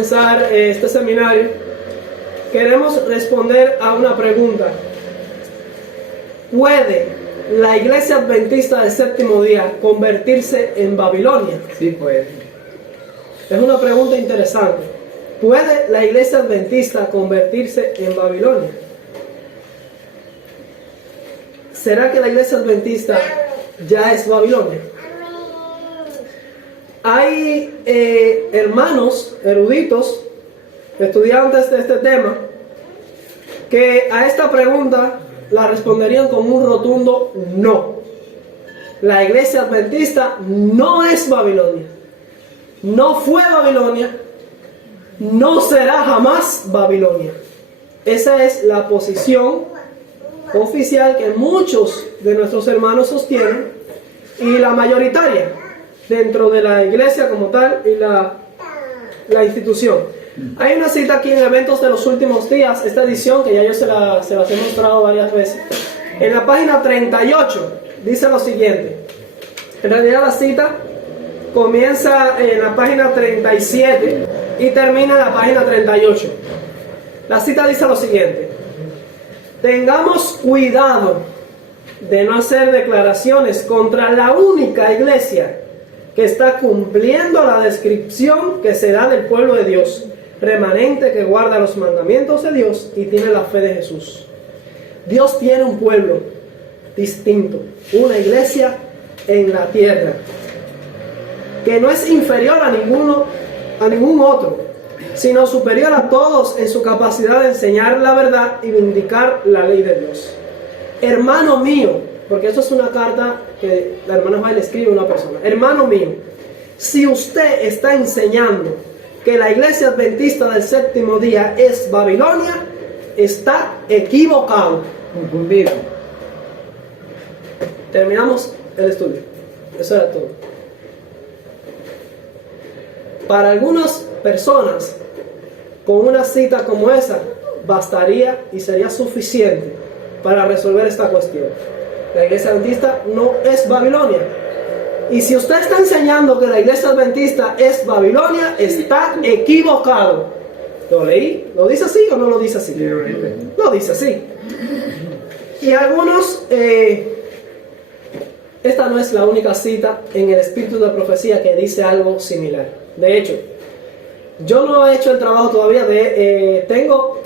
comenzar este seminario, queremos responder a una pregunta. ¿Puede la Iglesia Adventista del Séptimo Día convertirse en Babilonia? Sí puede. Es una pregunta interesante. ¿Puede la Iglesia Adventista convertirse en Babilonia? ¿Será que la Iglesia Adventista ya es Babilonia? Hay hermanos eruditos, estudiantes de este tema, que a esta pregunta la responderían con un rotundo no. La Iglesia Adventista no es Babilonia. No fue Babilonia. No será jamás Babilonia. Esa es la posición oficial que muchos de nuestros hermanos sostienen, y la mayoritaria dentro de la iglesia como tal y la institución. Hay una cita aquí en Eventos de los Últimos Días, esta edición que ya yo se las he mostrado varias veces. En la página 38 dice lo siguiente. En realidad la cita comienza en la página 37 y termina en la página 38. La cita dice lo siguiente: tengamos cuidado de no hacer declaraciones contra la única iglesia que está cumpliendo la descripción que se da del pueblo de Dios, remanente que guarda los mandamientos de Dios y tiene la fe de Jesús. Dios tiene un pueblo distinto, una iglesia en la tierra, que no es inferior a ningún otro, sino superior a todos en su capacidad de enseñar la verdad y vindicar la ley de Dios. Hermano mío, porque esto es una carta que la hermana White le escribe a una persona. Hermano mío, si usted está enseñando que la Iglesia Adventista del Séptimo Día es Babilonia, está equivocado. Confundido. Terminamos el estudio. Eso era todo. Para algunas personas, con una cita como esa, bastaría y sería suficiente para resolver esta cuestión. La Iglesia Adventista no es Babilonia. Y si usted está enseñando que la Iglesia Adventista es Babilonia, está equivocado. ¿Lo leí? ¿Lo dice así o no lo dice así? Lo dice así. Y algunos, esta no es la única cita en el Espíritu de Profecía que dice algo similar. De hecho, yo no he hecho el trabajo todavía tengo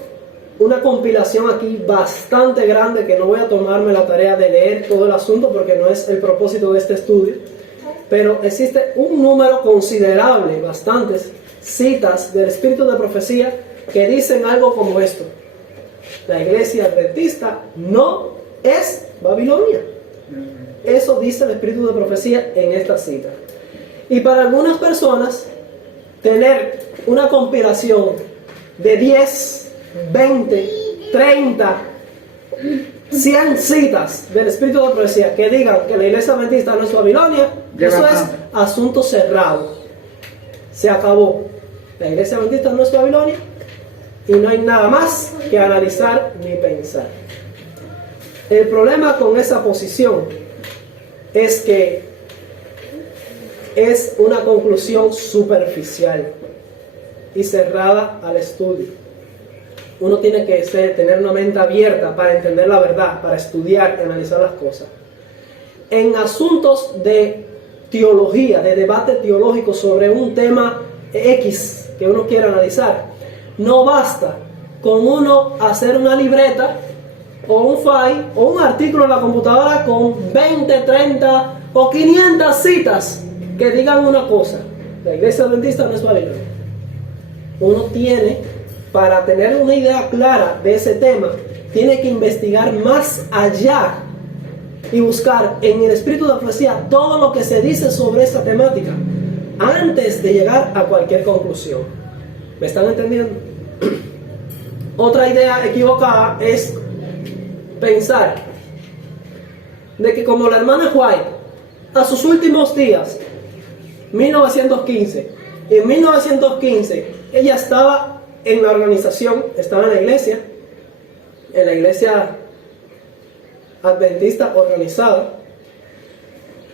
una compilación aquí bastante grande que no voy a tomarme la tarea de leer todo el asunto porque no es el propósito de este estudio, pero existe un número considerable, bastantes citas del Espíritu de Profecía que dicen algo como esto: la Iglesia Adventista no es Babilonia. Eso dice el Espíritu de Profecía en esta cita. Y para algunas personas, tener una compilación de 10, 20, 30, 100 citas del Espíritu de Profecía que digan que la Iglesia Adventista no es Babilonia, eso es asunto cerrado. Se acabó. La Iglesia Adventista no es Babilonia y no hay nada más que analizar ni pensar. El problema con esa posición es que es una conclusión superficial y cerrada al estudio. Uno tiene que tener una mente abierta para entender la verdad, para estudiar y analizar las cosas. En asuntos de teología, de debate teológico sobre un tema X que uno quiera analizar, no basta con uno hacer una libreta o un file o un artículo en la computadora con 20, 30 o 500 citas que digan una cosa: la Iglesia Adventista no es Babilonia. Uno tiene, para tener una idea clara de ese tema, tiene que investigar más allá y buscar en el Espíritu de Profecía todo lo que se dice sobre esta temática antes de llegar a cualquier conclusión. ¿Me están entendiendo? Otra idea equivocada es pensar de que como la hermana White a sus últimos días, 1915, en 1915 ella estaba en la organización, estaba en la iglesia adventista organizada,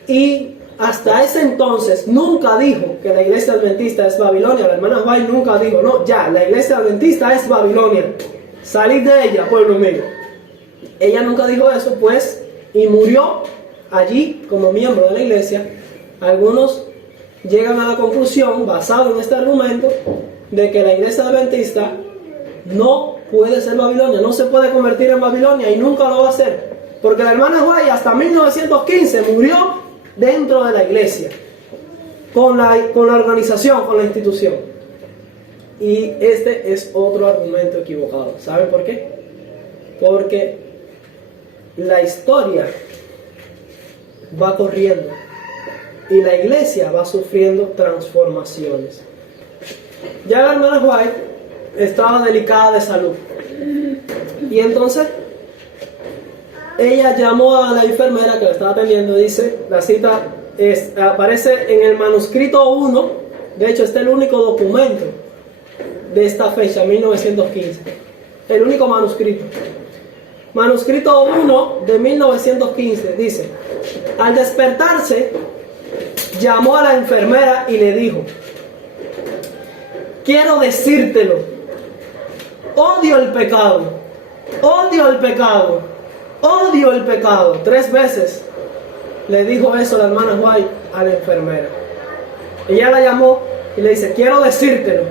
y hasta ese entonces nunca dijo que la iglesia adventista es Babilonia. La hermana White nunca dijo, no, ya, la iglesia adventista es Babilonia. Salid de ella, pueblo mío. Ella nunca dijo eso, pues, y murió allí como miembro de la iglesia. Algunos llegan a la conclusión, basado en este argumento, de que la iglesia adventista no puede ser Babilonia, no se puede convertir en Babilonia y nunca lo va a hacer. Porque la hermana White hasta 1915 murió dentro de la iglesia, con la organización, con la institución. Y este es otro argumento equivocado. ¿Saben por qué? Porque la historia va corriendo y la iglesia va sufriendo transformaciones. Ya la hermana White estaba delicada de salud y entonces ella llamó a la enfermera que la estaba atendiendo. Dice, la cita aparece en el manuscrito 1, de hecho este es el único documento de esta fecha, 1915, el único manuscrito. Manuscrito 1 de 1915 dice, al despertarse llamó a la enfermera y le dijo, quiero decírtelo, odio el pecado, odio el pecado, odio el pecado. 3 veces le dijo eso la hermana White a la enfermera. Ella la llamó y le dice, quiero decírtelo,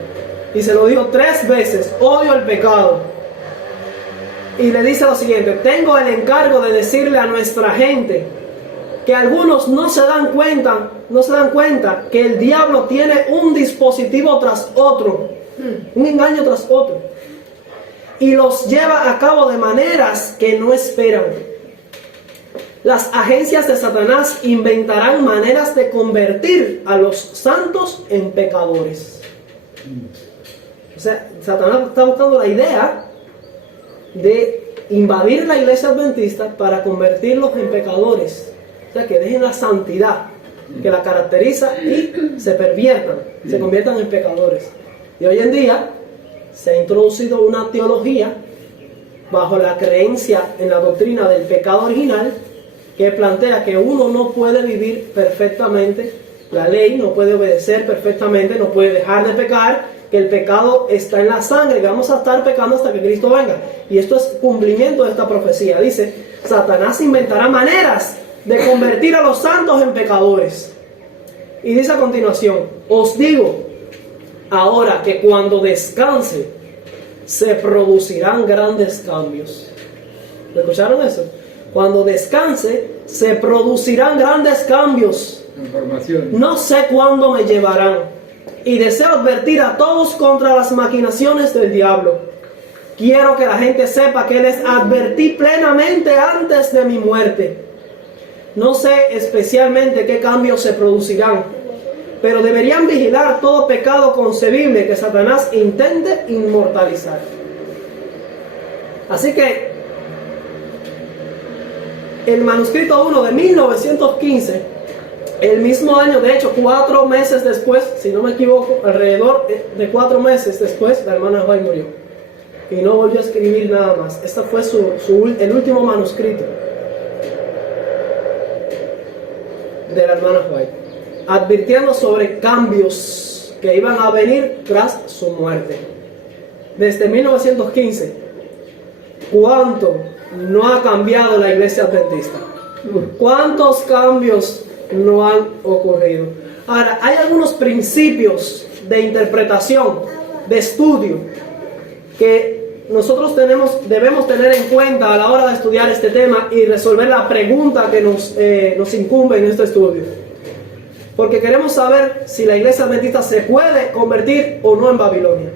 y se lo dijo 3 veces, odio el pecado. Y le dice lo siguiente, tengo el encargo de decirle a nuestra gente que algunos no se dan cuenta que el diablo tiene un dispositivo tras otro, un engaño tras otro, y los lleva a cabo de maneras que no esperan. Las agencias de Satanás inventarán maneras de convertir a los santos en pecadores. O sea, Satanás está buscando la idea de invadir la iglesia adventista para convertirlos en pecadores. O sea, que dejen la santidad que la caracteriza y se perviertan, se conviertan en pecadores. Y hoy en día se ha introducido una teología bajo la creencia en la doctrina del pecado original, que plantea que uno no puede vivir perfectamente la ley, no puede obedecer perfectamente, no puede dejar de pecar, que el pecado está en la sangre, que vamos a estar pecando hasta que Cristo venga. Y esto es cumplimiento de esta profecía. Dice, Satanás inventará maneras de convertir a los santos en pecadores. Y dice a continuación, os digo ahora que cuando descanse se producirán grandes cambios. ¿Escucharon eso? Cuando descanse se producirán grandes cambios. No sé cuándo me llevarán. Y deseo advertir a todos contra las maquinaciones del diablo. Quiero que la gente sepa que les advertí plenamente antes de mi muerte. No sé especialmente qué cambios se producirán, pero deberían vigilar todo pecado concebible que Satanás intente inmortalizar. Así que el manuscrito 1 de 1915, el mismo año, de hecho 4 meses después, si no me equivoco, alrededor de 4 meses después, la hermana White murió y no volvió a escribir nada más. Este fue el último manuscrito de la hermana White, advirtiendo sobre cambios que iban a venir tras su muerte. Desde 1915, ¿cuánto no ha cambiado la iglesia adventista? ¿Cuántos cambios no han ocurrido? Ahora, hay algunos principios de interpretación, de estudio, que nosotros debemos tener en cuenta a la hora de estudiar este tema y resolver la pregunta que nos incumbe en este estudio. Porque queremos saber si la iglesia adventista se puede convertir o no en Babilonia.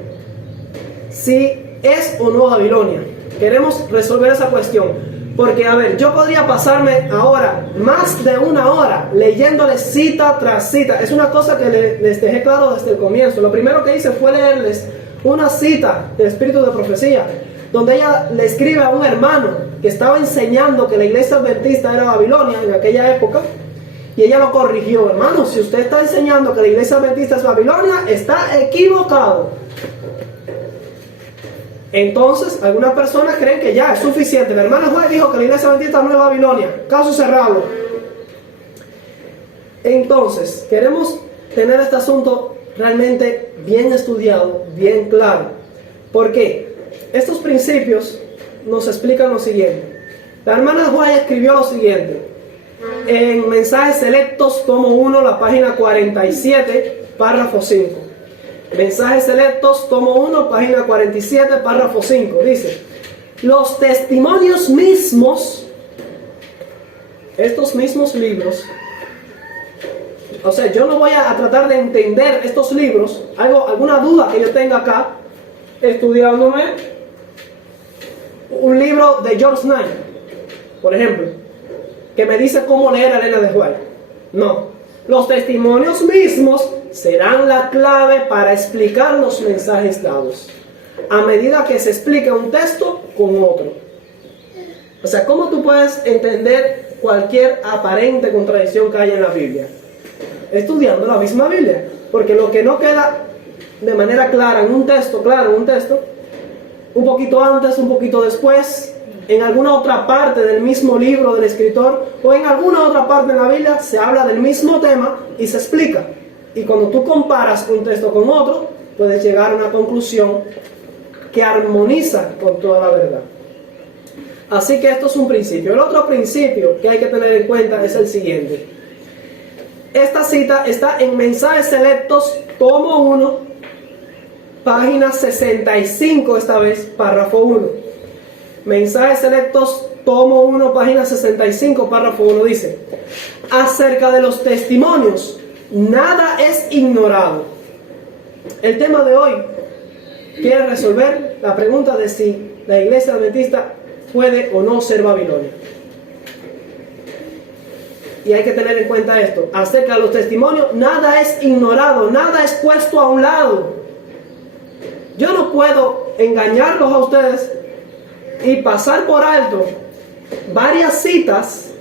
Si es o no Babilonia. Queremos resolver esa cuestión. Porque, a ver, yo podría pasarme ahora más de 1 hora leyéndoles cita tras cita. Es una cosa que les dejé claro desde el comienzo. Lo primero que hice fue leerles una cita del Espíritu de Profecía, donde ella le escribe a un hermano que estaba enseñando que la iglesia adventista era Babilonia en aquella época, y ella lo corrigió. Hermano, si usted está enseñando que la iglesia adventista es Babilonia, está equivocado. Entonces, algunas personas creen que ya es suficiente. La hermana White dijo que la iglesia adventista no es Babilonia. Caso cerrado. Entonces, queremos tener este asunto realmente bien estudiado, bien claro. ¿Por qué? Estos principios nos explican lo siguiente. La hermana White escribió lo siguiente en Mensajes Selectos, tomo 1, la página 47, párrafo 5. Mensajes Selectos, tomo 1, página 47, párrafo 5. Dice: los testimonios mismos, estos mismos libros, o sea, yo no voy a tratar de entender estos libros, alguna duda que yo tenga acá, estudiándome un libro de George Knight, por ejemplo, que me dice cómo leer a Elena de White. No, los testimonios mismos serán la clave para explicar los mensajes dados, a medida que se explica un texto con otro. O sea, ¿cómo tú puedes entender cualquier aparente contradicción que haya en la Biblia? Estudiando la misma Biblia, porque lo que no queda de manera clara en un texto, un poquito antes, un poquito después, en alguna otra parte del mismo libro del escritor, o en alguna otra parte de la Biblia, se habla del mismo tema y se explica. Y cuando tú comparas un texto con otro, puedes llegar a una conclusión que armoniza con toda la verdad. Así que esto es un principio. El otro principio que hay que tener en cuenta es el siguiente. Esta cita está en Mensajes Selectos, tomo 1, página 65, esta vez, párrafo 1. Mensajes Selectos, tomo 1, página 65, párrafo 1, dice: acerca de los testimonios, nada es ignorado. El tema de hoy quiere resolver la pregunta de si la iglesia adventista puede o no ser Babilonia. Y hay que tener en cuenta esto: acerca de los testimonios, nada es ignorado, nada es puesto a un lado. Yo no puedo engañarlos a ustedes y pasar por alto varias citas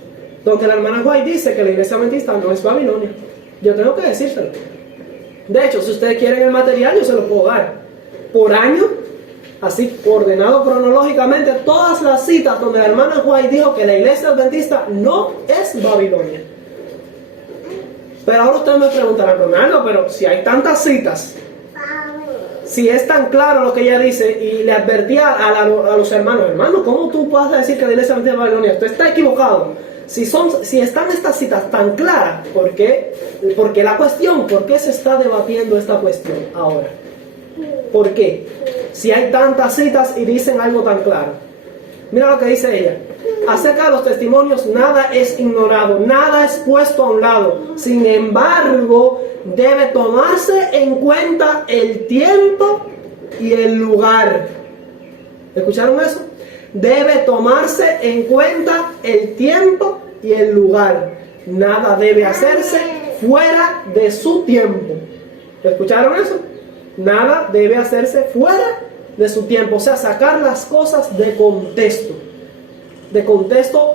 donde la hermana White dice que la iglesia adventista no es Babilonia. Yo tengo que decírselo. De hecho, si ustedes quieren el material, yo se lo puedo dar por año, así ordenado cronológicamente, todas las citas donde la hermana White dijo que la iglesia adventista no es Babilonia. Pero ahora ustedes me preguntarán: Ronaldo, pero si hay tantas citas, si es tan claro lo que ella dice, y le advertía a los hermanos, ¿cómo tú puedes decir que la iglesia adventista es Babilonia? Usted está equivocado. Si están estas citas tan claras, ¿por qué? Porque la cuestión, ¿por qué se está debatiendo esta cuestión ahora? ¿Por qué? Si hay tantas citas y dicen algo tan claro. Mira lo que dice ella: acerca de los testimonios, nada es ignorado, nada es puesto a un lado. Sin embargo, debe tomarse en cuenta el tiempo y el lugar. ¿Escucharon eso? Debe tomarse en cuenta el tiempo y el lugar. Nada debe hacerse fuera de su tiempo. ¿Escucharon eso? Nada debe hacerse fuera de su tiempo. O sea, sacar las cosas de contexto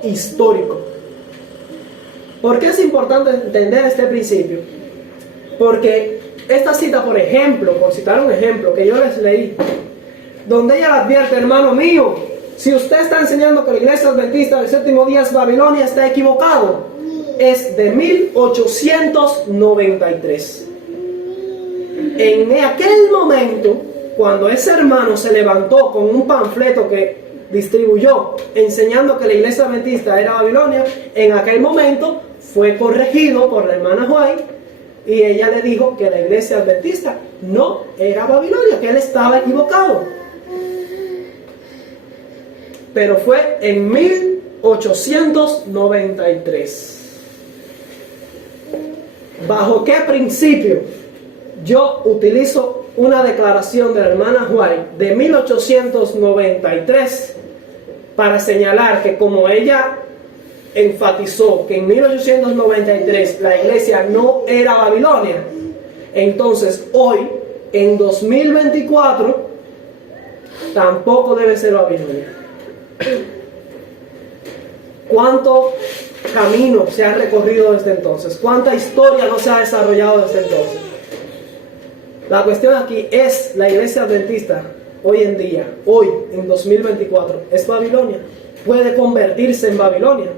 histórico. ¿Por qué es importante entender este principio? Porque esta cita, por ejemplo, por citar un ejemplo que yo les leí, donde ella le advierte: hermano mío, si usted está enseñando que la iglesia adventista del séptimo día es Babilonia, está equivocado. Es de 1893. En aquel momento, cuando ese hermano se levantó con un panfleto que distribuyó enseñando que la iglesia adventista era Babilonia, en aquel momento fue corregido por la hermana White, y ella le dijo que la iglesia adventista no era Babilonia, que él estaba equivocado. Pero fue en 1893. ¿Bajo qué principio yo utilizo una declaración de la hermana White de 1893 para señalar que, como ella enfatizó que en 1893 la iglesia no era Babilonia, entonces hoy, en 2024, tampoco debe ser Babilonia? ¿Cuánto camino se ha recorrido desde entonces? ¿Cuánta historia no se ha desarrollado desde entonces? La cuestión aquí es: la iglesia adventista hoy en día, hoy en 2024, ¿es Babilonia? ¿Puede convertirse en Babilonia?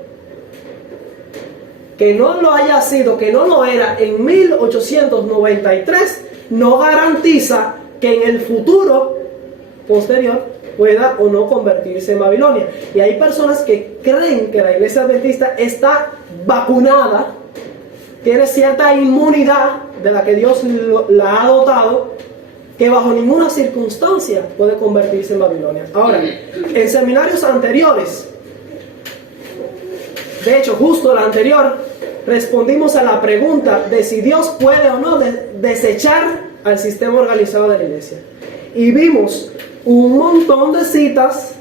que no lo haya sido, que no lo era en 1893, no garantiza que en el futuro posterior pueda o no convertirse en Babilonia. Y hay personas que creen que la iglesia adventista está vacunada, tiene cierta inmunidad de la que Dios la ha dotado, que bajo ninguna circunstancia puede convertirse en Babilonia. Ahora, en seminarios anteriores, de hecho justo la anterior, respondimos a la pregunta de si Dios puede o no desechar al sistema organizado de la iglesia. Y vimos un montón de citas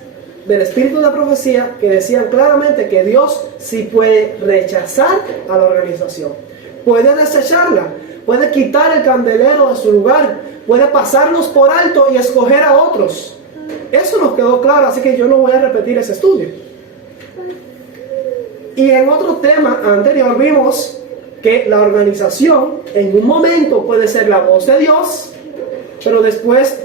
del espíritu de profecía que decían claramente que Dios sí puede rechazar a la organización, puede desecharla, puede quitar el candelero de su lugar, puede pasarnos por alto y escoger a otros. Eso nos quedó claro, así que yo no voy a repetir ese estudio. Y en otro tema anterior vimos que la organización en un momento puede ser la voz de Dios, pero después,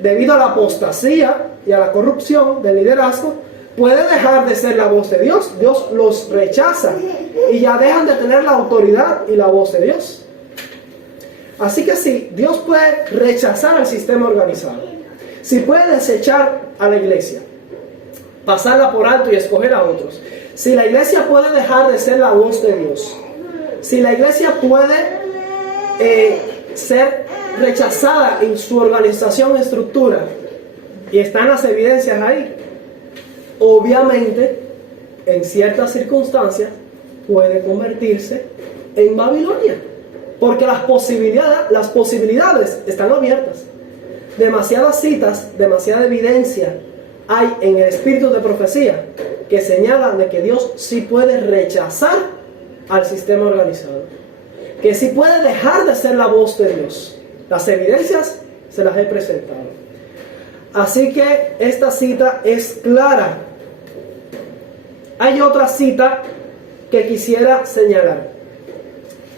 debido a la apostasía y a la corrupción del liderazgo, puede dejar de ser la voz de Dios. Dios los rechaza y ya dejan de tener la autoridad y la voz de Dios. Así que sí, Dios puede rechazar al sistema organizado, si puede desechar a la iglesia, pasarla por alto y escoger a otros, si la iglesia puede dejar de ser la voz de Dios, si la iglesia puede ser rechazada en su organización y estructura, y están las evidencias ahí, obviamente en ciertas circunstancias puede convertirse en Babilonia, porque las posibilidades están abiertas. Demasiadas citas, demasiada evidencia hay en el espíritu de profecía que señalan de que Dios sí puede rechazar al sistema organizado, que sí puede dejar de ser la voz de Dios. Las evidencias se las he presentado. Así que esta cita es clara. Hay otra cita que quisiera señalar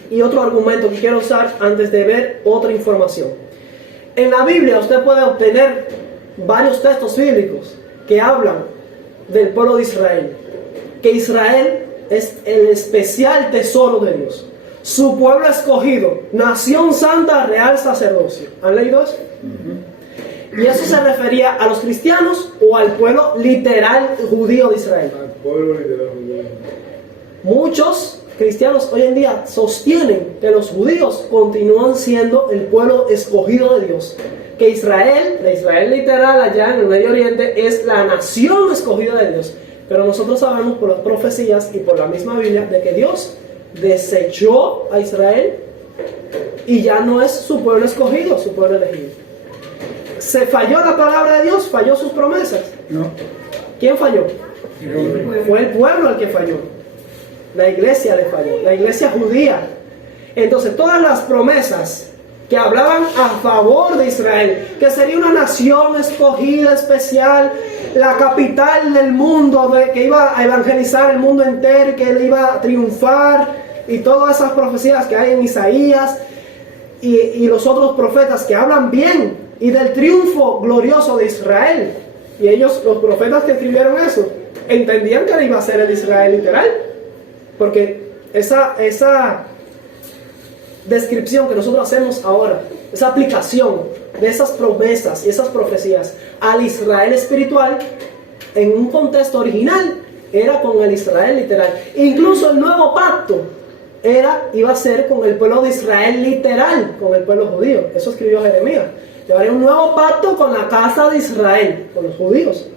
y otro argumento que quiero usar antes de ver otra información. En la Biblia usted puede obtener varios textos bíblicos que hablan del pueblo de Israel, que Israel es el especial tesoro de Dios, su pueblo escogido, nación santa, real sacerdocio. ¿Han leído eso? Y eso se refería a los cristianos o al pueblo literal judío de Israel. Al pueblo literal judío. Muchos cristianos hoy en día sostienen que los judíos continúan siendo el pueblo escogido de Dios, que Israel, la Israel literal allá en el Medio Oriente, es la nación escogida de Dios. Pero nosotros sabemos por las profecías y por la misma Biblia de que Dios desechó a Israel y ya no es su pueblo escogido, su pueblo elegido. ¿Se falló la palabra de Dios? ¿Falló sus promesas? No. ¿Quién falló? Fue el pueblo el que falló. La iglesia le falló, la iglesia judía. Entonces todas las promesas que hablaban a favor de Israel, que sería una nación escogida, especial, la capital del mundo, que iba a evangelizar el mundo entero, que él iba a triunfar, y todas esas profecías que hay en Isaías y los otros profetas que hablan bien y del triunfo glorioso de Israel. Y ellos, los profetas que escribieron eso, entendían que iba a ser el Israel literal, porque esa descripción que nosotros hacemos ahora, esa aplicación de esas promesas y esas profecías al Israel espiritual, en un contexto original, era con el Israel literal. Incluso el nuevo pacto iba a ser con el pueblo de Israel literal, con el pueblo judío. Eso escribió Jeremías. Llevaré un nuevo pacto con la casa de Israel, con los judíos.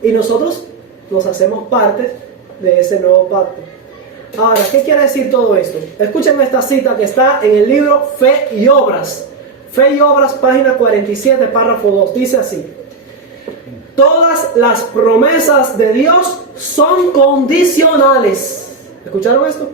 Y nosotros nos hacemos parte de ese nuevo pacto. Ahora, ¿qué quiere decir todo esto? Escuchen esta cita que está en el libro Fe y Obras. Fe y Obras, página 47, párrafo 2. Dice así: todas las promesas de Dios son condicionales. ¿Escucharon esto?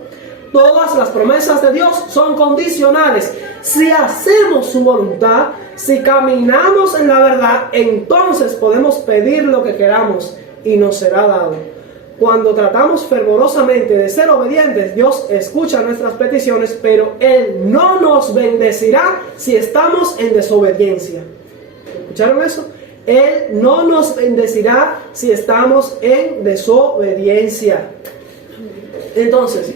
Todas las promesas de Dios son condicionales. Si hacemos su voluntad, si caminamos en la verdad, entonces podemos pedir lo que queramos y nos será dado. Cuando tratamos fervorosamente de ser obedientes, Dios escucha nuestras peticiones, pero Él no nos bendecirá si estamos en desobediencia. ¿Escucharon eso? Él no nos bendecirá si estamos en desobediencia. Entonces,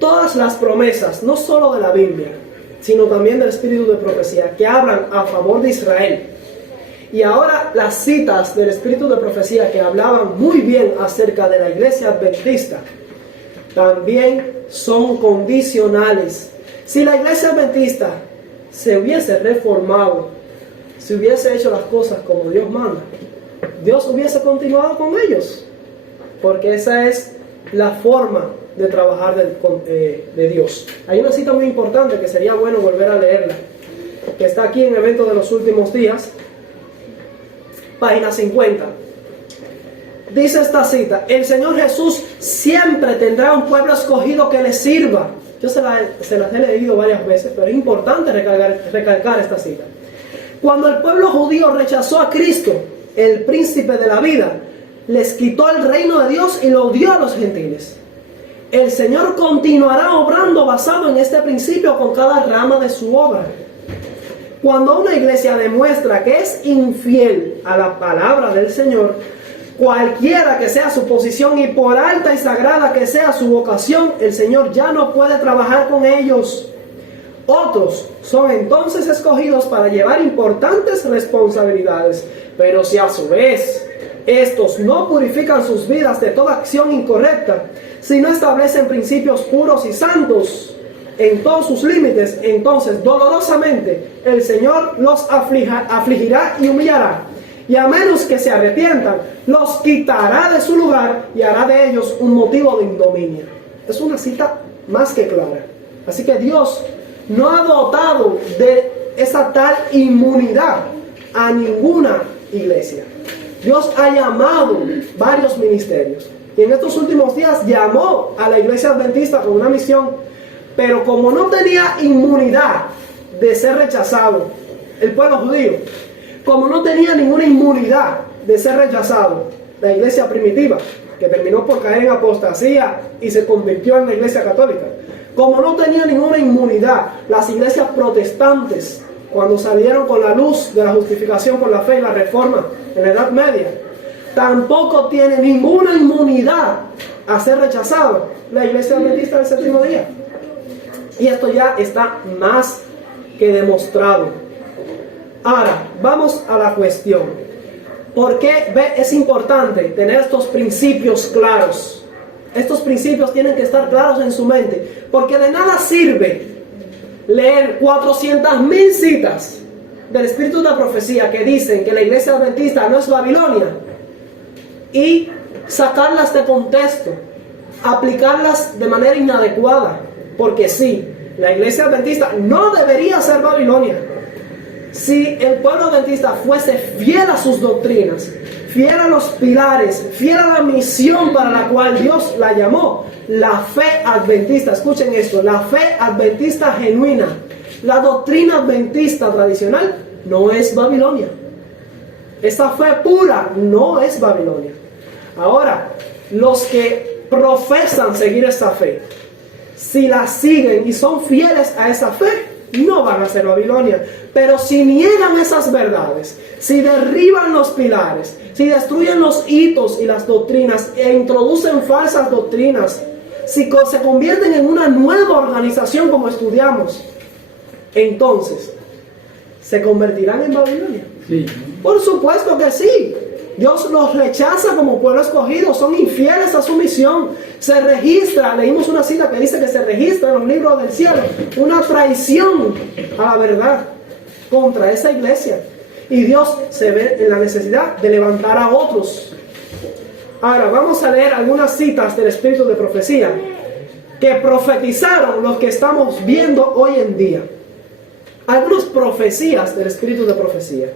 todas las promesas, no solo de la Biblia, sino también del espíritu de profecía, que hablan a favor de Israel. Y ahora las citas del espíritu de profecía que hablaban muy bien acerca de la iglesia adventista, también son condicionales. Si la iglesia adventista se hubiese reformado, si hubiese hecho las cosas como Dios manda, Dios hubiese continuado con ellos, porque esa es la forma de trabajar de Dios. Hay una cita muy importante que sería bueno volver a leerla, que está aquí en Eventos de los Últimos Días, página 50. Dice esta cita: el Señor Jesús siempre tendrá un pueblo escogido que le sirva. Yo se las he leído varias veces, pero es importante recalcar esta cita. Cuando el pueblo judío rechazó a Cristo, el príncipe de la vida, les quitó el reino de Dios y lo dio a los gentiles. El Señor continuará obrando basado en este principio con cada rama de su obra. Cuando una iglesia demuestra que es infiel a la palabra del Señor, cualquiera que sea su posición y por alta y sagrada que sea su vocación, el Señor ya no puede trabajar con ellos. Otros son entonces escogidos para llevar importantes responsabilidades, pero si a su vez estos no purifican sus vidas de toda acción incorrecta, si no establecen principios puros y santos en todos sus límites, entonces dolorosamente el Señor los afligirá y humillará, y a menos que se arrepientan, los quitará de su lugar y hará de ellos un motivo de ignominia. Es una cita más que clara. Así que Dios no ha dotado de esa tal inmunidad a ninguna iglesia. Dios ha llamado varios ministerios, y en estos últimos días llamó a la iglesia adventista con una misión, pero como no tenía inmunidad de ser rechazado el pueblo judío, como no tenía ninguna inmunidad de ser rechazado la iglesia primitiva, que terminó por caer en apostasía y se convirtió en la iglesia católica, como no tenía ninguna inmunidad las iglesias protestantes cuando salieron con la luz de la justificación por la fe y la reforma en la Edad Media, tampoco tiene ninguna inmunidad a ser rechazado la iglesia adventista del séptimo día. Y esto ya está más que demostrado. Ahora, vamos a la cuestión. ¿Por qué es importante tener estos principios claros? Estos principios tienen que estar claros en su mente, porque de nada sirve leer 400,000 citas del espíritu de la profecía que dicen que la iglesia adventista no es Babilonia y sacarlas de contexto, aplicarlas de manera inadecuada, porque sí, la iglesia adventista no debería ser Babilonia. Si el pueblo adventista fuese fiel a sus doctrinas, fiel a los pilares, fiel a la misión para la cual Dios la llamó, la fe adventista, escuchen esto, la fe adventista genuina, la doctrina adventista tradicional no es Babilonia. Esta fe pura no es Babilonia. Ahora, los que profesan seguir esta fe, si la siguen y son fieles a esa fe, no van a ser Babilonia. Pero si niegan esas verdades, si derriban los pilares, si destruyen los hitos y las doctrinas e introducen falsas doctrinas, si se convierten en una nueva organización como estudiamos, entonces ¿se convertirán en Babilonia? Sí. Por supuesto que sí. Dios los rechaza como pueblo escogido, son infieles a su misión. Se registra, leímos una cita que dice que se registra en los libros del cielo una traición a la verdad contra esa iglesia. Y Dios se ve en la necesidad de levantar a otros. Ahora vamos a leer algunas citas del espíritu de profecía que profetizaron lo que estamos viendo hoy en día. Algunas profecías del espíritu de profecía.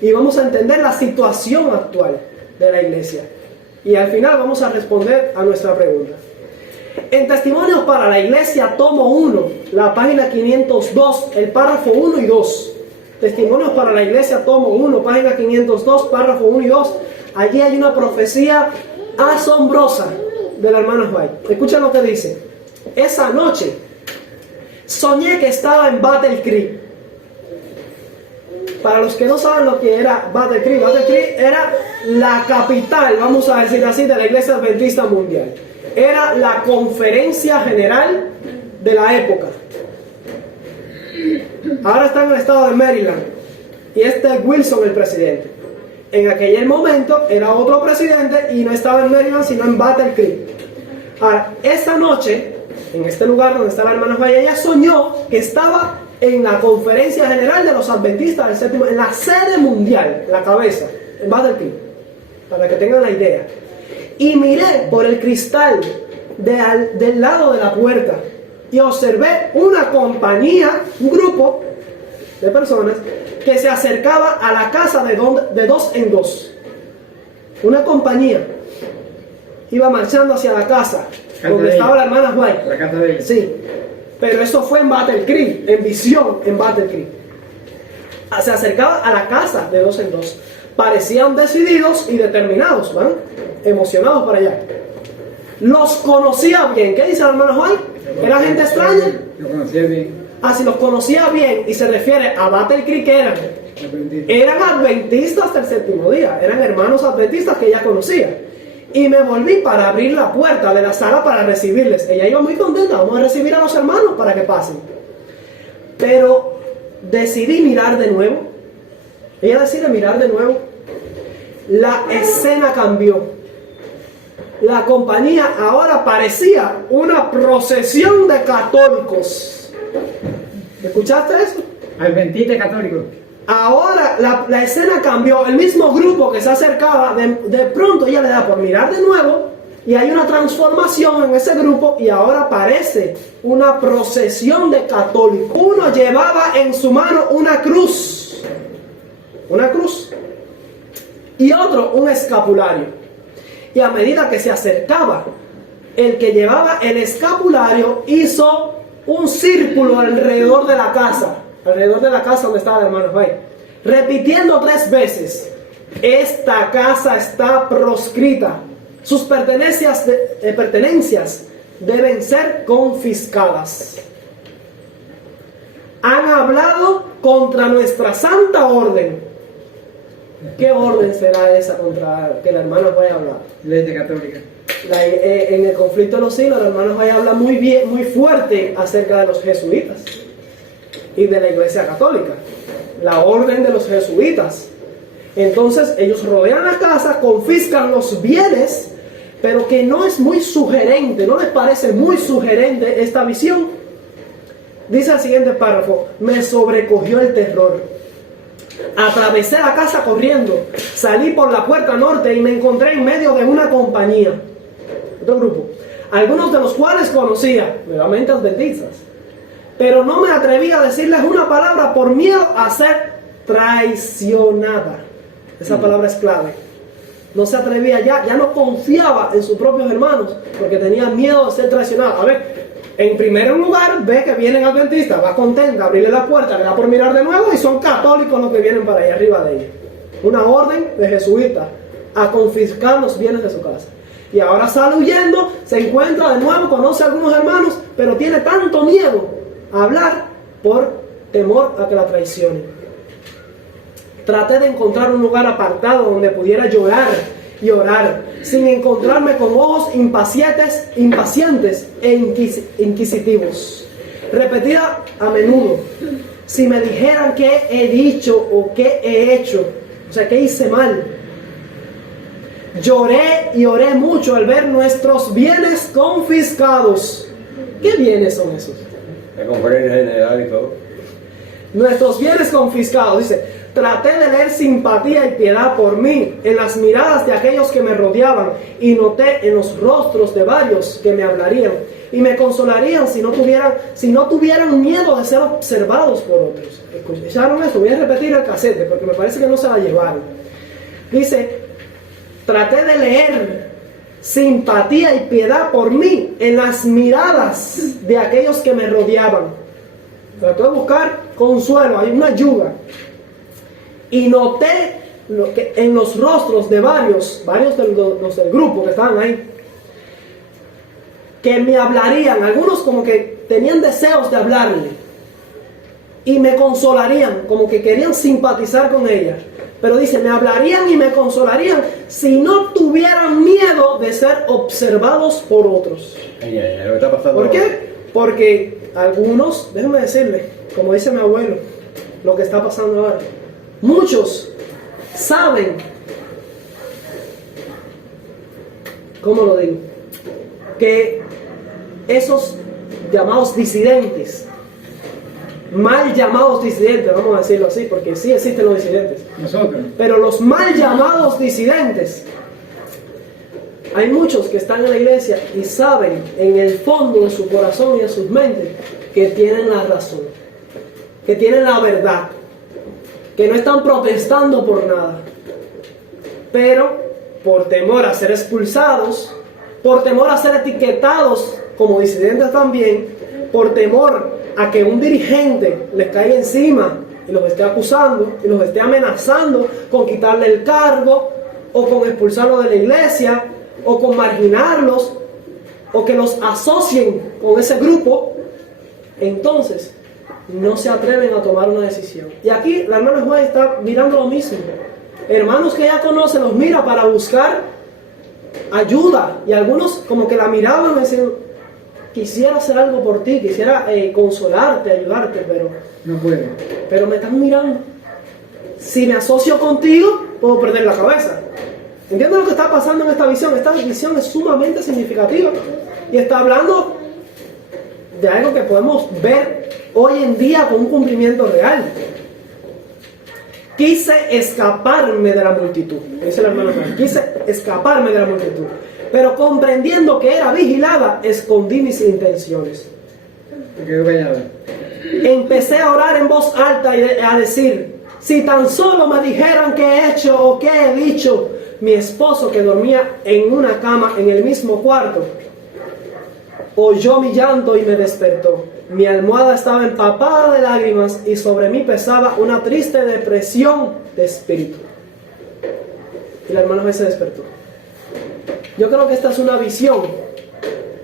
Y vamos a entender la situación actual de la iglesia. Y al final vamos a responder a nuestra pregunta. En Testimonios para la Iglesia, tomo 1, la página 502, el párrafo 1 y 2. Testimonios para la Iglesia, tomo 1, página 502, párrafo 1 y 2. Allí hay una profecía asombrosa de la hermana White. Escuchen lo que dice. Esa noche soñé que estaba en Battle Creek. Para los que no saben lo que era Battle Creek era la capital, vamos a decir así, de la iglesia adventista mundial. era la conferencia general de la época. Ahora está en el estado de Maryland y este es Wilson el presidente. En aquel momento era otro presidente y no estaba en Maryland sino en Battle Creek. Ahora, esa noche, en este lugar donde está la hermana White, ella soñó que estaba en la conferencia general de los adventistas del séptimo, en la sede mundial, la cabeza, en Battle Creek, para que tengan la idea. Y miré por el cristal del lado de la puerta y observé una compañía, un grupo de personas que se acercaba a la casa de dos en dos. Una compañía iba marchando hacia la casa donde estaba la hermana White. La casa de ella. Sí, pero eso fue en Battle Creek, en visión en Battle Creek. Se acercaba a la casa de dos en dos. Parecían decididos y determinados, ¿van? Emocionados para allá. Los conocía bien. ¿Qué dice la hermana White? ¿Era gente extraña? Lo conocía bien. Ah, si los conocía bien y se refiere a Battle Creek, eran adventistas del séptimo día, eran hermanos adventistas que ella conocía. Y me volví para abrir la puerta de la sala para recibirles. Ella iba muy contenta, vamos a recibir a los hermanos para que pasen. Pero decidí mirar de nuevo. Ella decide mirar de nuevo. La escena cambió. La compañía ahora parecía una procesión de católicos. ¿Escuchaste eso? Adventista católico. Ahora la escena cambió. El mismo grupo que se acercaba, de pronto ella le da por mirar de nuevo y hay una transformación en ese grupo y ahora parece una procesión de católicos. Uno llevaba en su mano una cruz y otro un escapulario. Y a medida que se acercaba, el que llevaba el escapulario hizo un círculo alrededor de la casa donde estaba el hermano White, repitiendo 3 veces: esta casa está proscrita, sus pertenencias deben ser confiscadas. Han hablado contra nuestra santa orden. ¿Qué orden será esa contra que la hermana White habla? Ley católica. En el conflicto de los siglos, la hermana White habla muy bien, muy fuerte acerca de los jesuitas y de la iglesia católica, la orden de los jesuitas. Entonces ellos rodean la casa, confiscan los bienes, pero que no es muy sugerente, no les parece muy sugerente esta visión. Dice el siguiente párrafo: me sobrecogió el terror. Atravesé la casa corriendo, salí por la puerta norte y me encontré en medio de una compañía, otro grupo, algunos de los cuales conocía, nuevamente adventistas, pero no me atreví a decirles una palabra por miedo a ser traicionada. Esa palabra es clave. No se atrevía ya no confiaba en sus propios hermanos porque tenía miedo de ser traicionada. A ver, en primer lugar ve que vienen adventistas, va contenta, abrirle la puerta, le da por mirar de nuevo y son católicos los que vienen para allá arriba de ella. Una orden de jesuitas a confiscar los bienes de su casa. Y ahora sale huyendo, se encuentra de nuevo, conoce a algunos hermanos, pero tiene tanto miedo a hablar por temor a que la traicionen. Traté de encontrar un lugar apartado donde pudiera llorar y orar, sin encontrarme con ojos impacientes e inquisitivos. Repetida a menudo: si me dijeran qué he dicho o qué he hecho, o sea, qué hice mal. Lloré y oré mucho al ver nuestros bienes confiscados. ¿Qué bienes son esos? La conferencia general y todo. Nuestros bienes confiscados, dice. Traté de leer simpatía y piedad por mí en las miradas de aquellos que me rodeaban y noté en los rostros de varios que me hablarían y me consolarían si no tuvieran miedo de ser observados por otros. ¿Escucharon esto? Voy a repetir el casete porque me parece que no se la llevaron. Dice: traté de leer simpatía y piedad por mí en las miradas de aquellos que me rodeaban. Traté de buscar consuelo, hay una ayuda. Y noté en los rostros de varios del grupo que estaban ahí, que me hablarían, algunos como que tenían deseos de hablarle, y me consolarían, como que querían simpatizar con ella, Pero dice, me hablarían y me consolarían si no tuvieran miedo de ser observados por otros. Lo que está pasando. ¿Por qué? Porque algunos, déjenme decirle, como dice mi abuelo, lo que está pasando ahora, muchos saben, ¿cómo lo digo? Que esos llamados disidentes, mal llamados disidentes, vamos a decirlo así, porque sí existen los disidentes, Nosotros. pero los mal llamados disidentes, hay muchos que están en la iglesia y saben en el fondo de su corazón y de sus mentes que tienen la razón, que tienen la verdad, que no están protestando por nada, pero por temor a ser expulsados, por temor a ser etiquetados como disidentes también, por temor a que un dirigente les caiga encima y los esté acusando y los esté amenazando con quitarle el cargo o con expulsarlos de la iglesia o con marginarlos o que los asocien con ese grupo, entonces no se atreven a tomar una decisión. Y aquí la hermana Juan está mirando lo mismo. Hermanos que ella conoce los mira para buscar ayuda, y algunos como que la miraban y decían, quisiera hacer algo por ti, quisiera consolarte, ayudarte, No puedo. pero me están mirando. Si me asocio contigo, puedo perder la cabeza. ¿Entienden lo que está pasando en esta visión? Esta visión es sumamente significativa y está hablando de algo que podemos ver hoy en día con un cumplimiento real. Quise escaparme de la multitud, dice la hermana Juan. Quise escaparme de la multitud, pero comprendiendo que era vigilada, escondí mis intenciones. Me quedo callado. Empecé a orar en voz alta y a decir, si tan solo me dijeran qué he hecho o qué he dicho. Mi esposo, que dormía en una cama en el mismo cuarto, oyó mi llanto y me despertó. Mi almohada estaba empapada de lágrimas y sobre mí pesaba una triste depresión de espíritu. Y la hermana se despertó. Yo creo que esta es una visión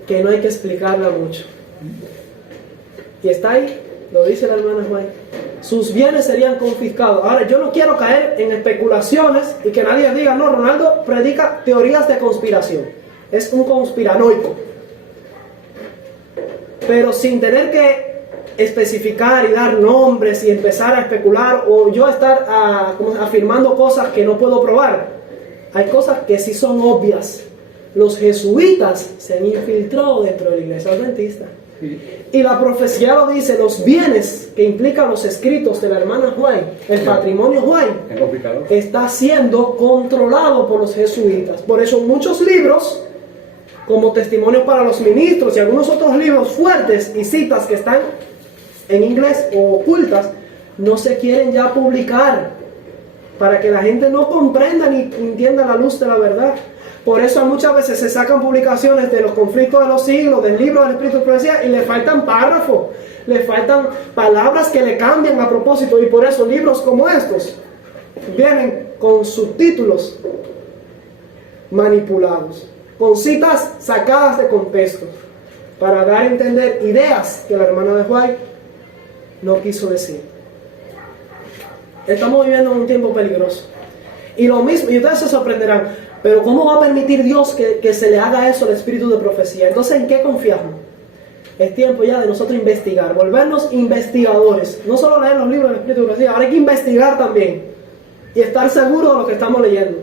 que no hay que explicarla mucho. Y está ahí, lo dice la hermana Juan. Sus bienes serían confiscados. Ahora, yo no quiero caer en especulaciones y que nadie diga, no, Ronaldo predica teorías de conspiración. Es un conspiranoico. Pero sin tener que especificar y dar nombres y empezar a especular o yo estar afirmando cosas que no puedo probar. Hay cosas que sí son obvias. Los jesuitas se han infiltrado dentro de la iglesia adventista. Sí. Y la profecía lo dice, los bienes que implican los escritos de la hermana White, el patrimonio White, Es complicado. está siendo controlado por los jesuitas. Por eso muchos libros, como testimonios para los ministros y algunos otros libros fuertes y citas que están en inglés o ocultas, no se quieren ya publicar para que la gente no comprenda ni entienda la luz de la verdad. Por eso muchas veces se sacan publicaciones de los conflictos de los siglos, del libro del Espíritu de Profecía, y le faltan párrafos, le faltan palabras que le cambian a propósito, y por eso libros como estos vienen con subtítulos manipulados, con citas sacadas de contexto, para dar a entender ideas que la hermana de White no quiso decir. Estamos viviendo en un tiempo peligroso. Y lo mismo, y ustedes se sorprenderán, pero ¿cómo va a permitir Dios que se le haga eso al espíritu de profecía? Entonces, ¿en qué confiamos? Es tiempo ya de nosotros investigar, volvernos investigadores. No solo leer los libros del espíritu de profecía, ahora hay que investigar también y estar seguros de lo que estamos leyendo.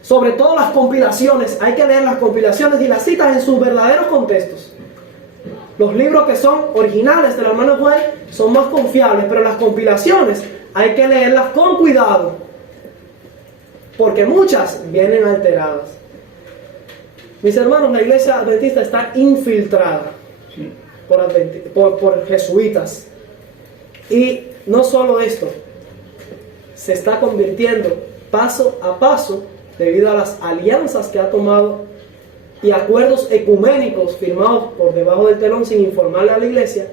Sobre todo las compilaciones, hay que leer las compilaciones y las citas en sus verdaderos contextos. Los libros que son originales del hermano White son más confiables, pero las compilaciones hay que leerlas con cuidado, porque muchas vienen alteradas. Mis hermanos, la iglesia adventista está infiltrada por jesuitas. Y no solo esto, se está convirtiendo paso a paso debido a las alianzas que ha tomado y acuerdos ecuménicos firmados por debajo del telón sin informarle a la iglesia.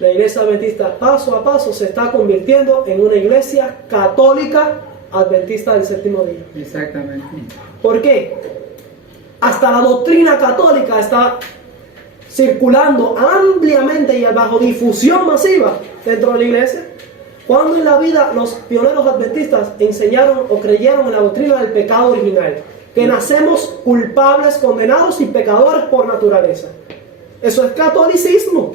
La iglesia adventista paso a paso se está convirtiendo en una iglesia católica adventista del séptimo día. Exactamente. ¿Por qué? Hasta la doctrina católica está circulando ampliamente y bajo difusión masiva dentro de la iglesia. ¿Cuándo en la vida los pioneros adventistas enseñaron o creyeron en la doctrina del pecado original? Que nacemos culpables, condenados y pecadores por naturaleza. Eso es catolicismo.